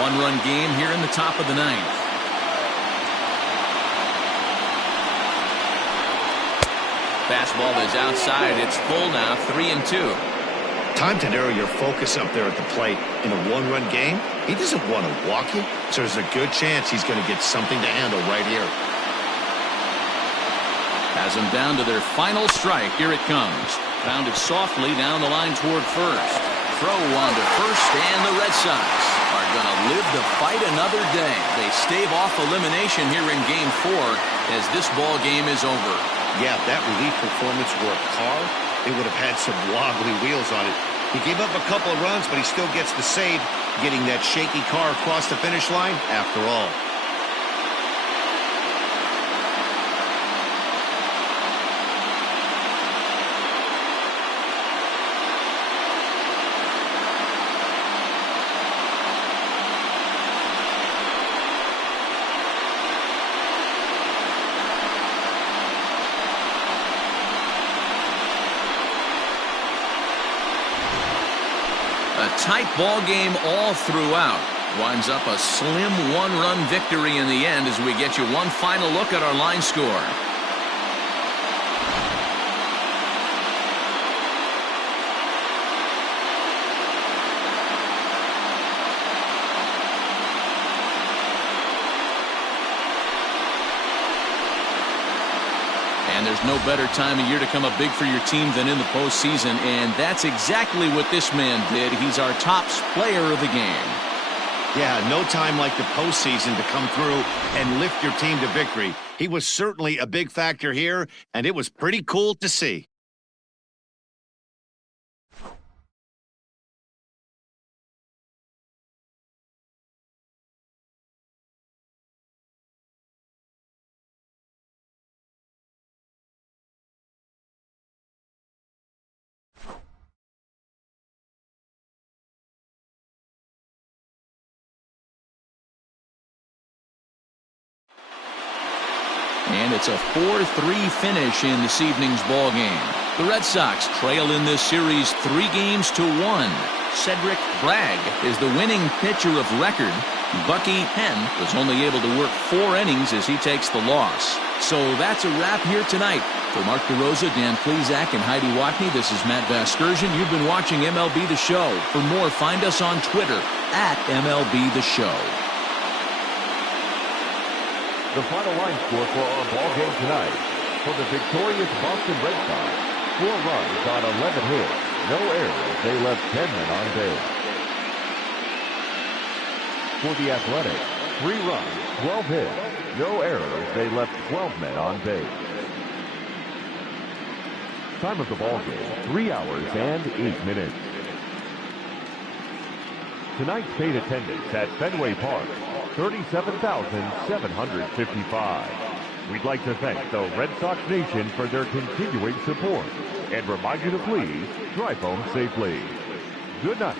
One-run game here in the top of the 9th. Fastball is outside. It's full now, 3-2. Time to narrow your focus up there at the plate. In a one-run game, he doesn't want to walk you, so there's a good chance he's going to get something to handle right here. Has them down to their final strike. Here it comes. Pounded softly down the line toward first. Throw on to first, and the Red Sox are going to live to fight another day. They stave off elimination here in Game 4 as this ball game is over. Yeah, if that relief performance were a car, it would have had some wobbly wheels on it. He gave up a couple of runs, but he still gets the save, getting that shaky car across the finish line after all. A tight ball game all throughout. Winds up a slim one-run victory in the end as we get you one final look at our line score. And there's no better time of year to come up big for your team than in the postseason, and that's exactly what this man did. He's our top player of the game. Yeah, no time like the postseason to come through and lift your team to victory. He was certainly a big factor here, and it was pretty cool to see. And it's a 4-3 finish in this evening's ball game. The Red Sox trail in this series 3-1. Cedric Bragg is the winning pitcher of record. Bucky Henn was only able to work 4 innings as he takes the loss. So that's a wrap here tonight. For Mark DeRosa, Dan Plesac, and Heidi Watney, this is Matt Vasgersian. You've been watching MLB The Show. For more, find us on Twitter @MLB The Show. The final line score for our ball game tonight. For the victorious Boston Red Sox, 4 runs on 11 hits, no errors. They left 10 men on base. For the Athletics, 3 runs, 12 hits, no errors. They left 12 men on base. Time of the ball game, 3 hours and 8 minutes. Tonight's paid attendance at Fenway Park, 37,755. We'd like to thank the Red Sox Nation for their continuing support and remind you to please drive home safely. Good night.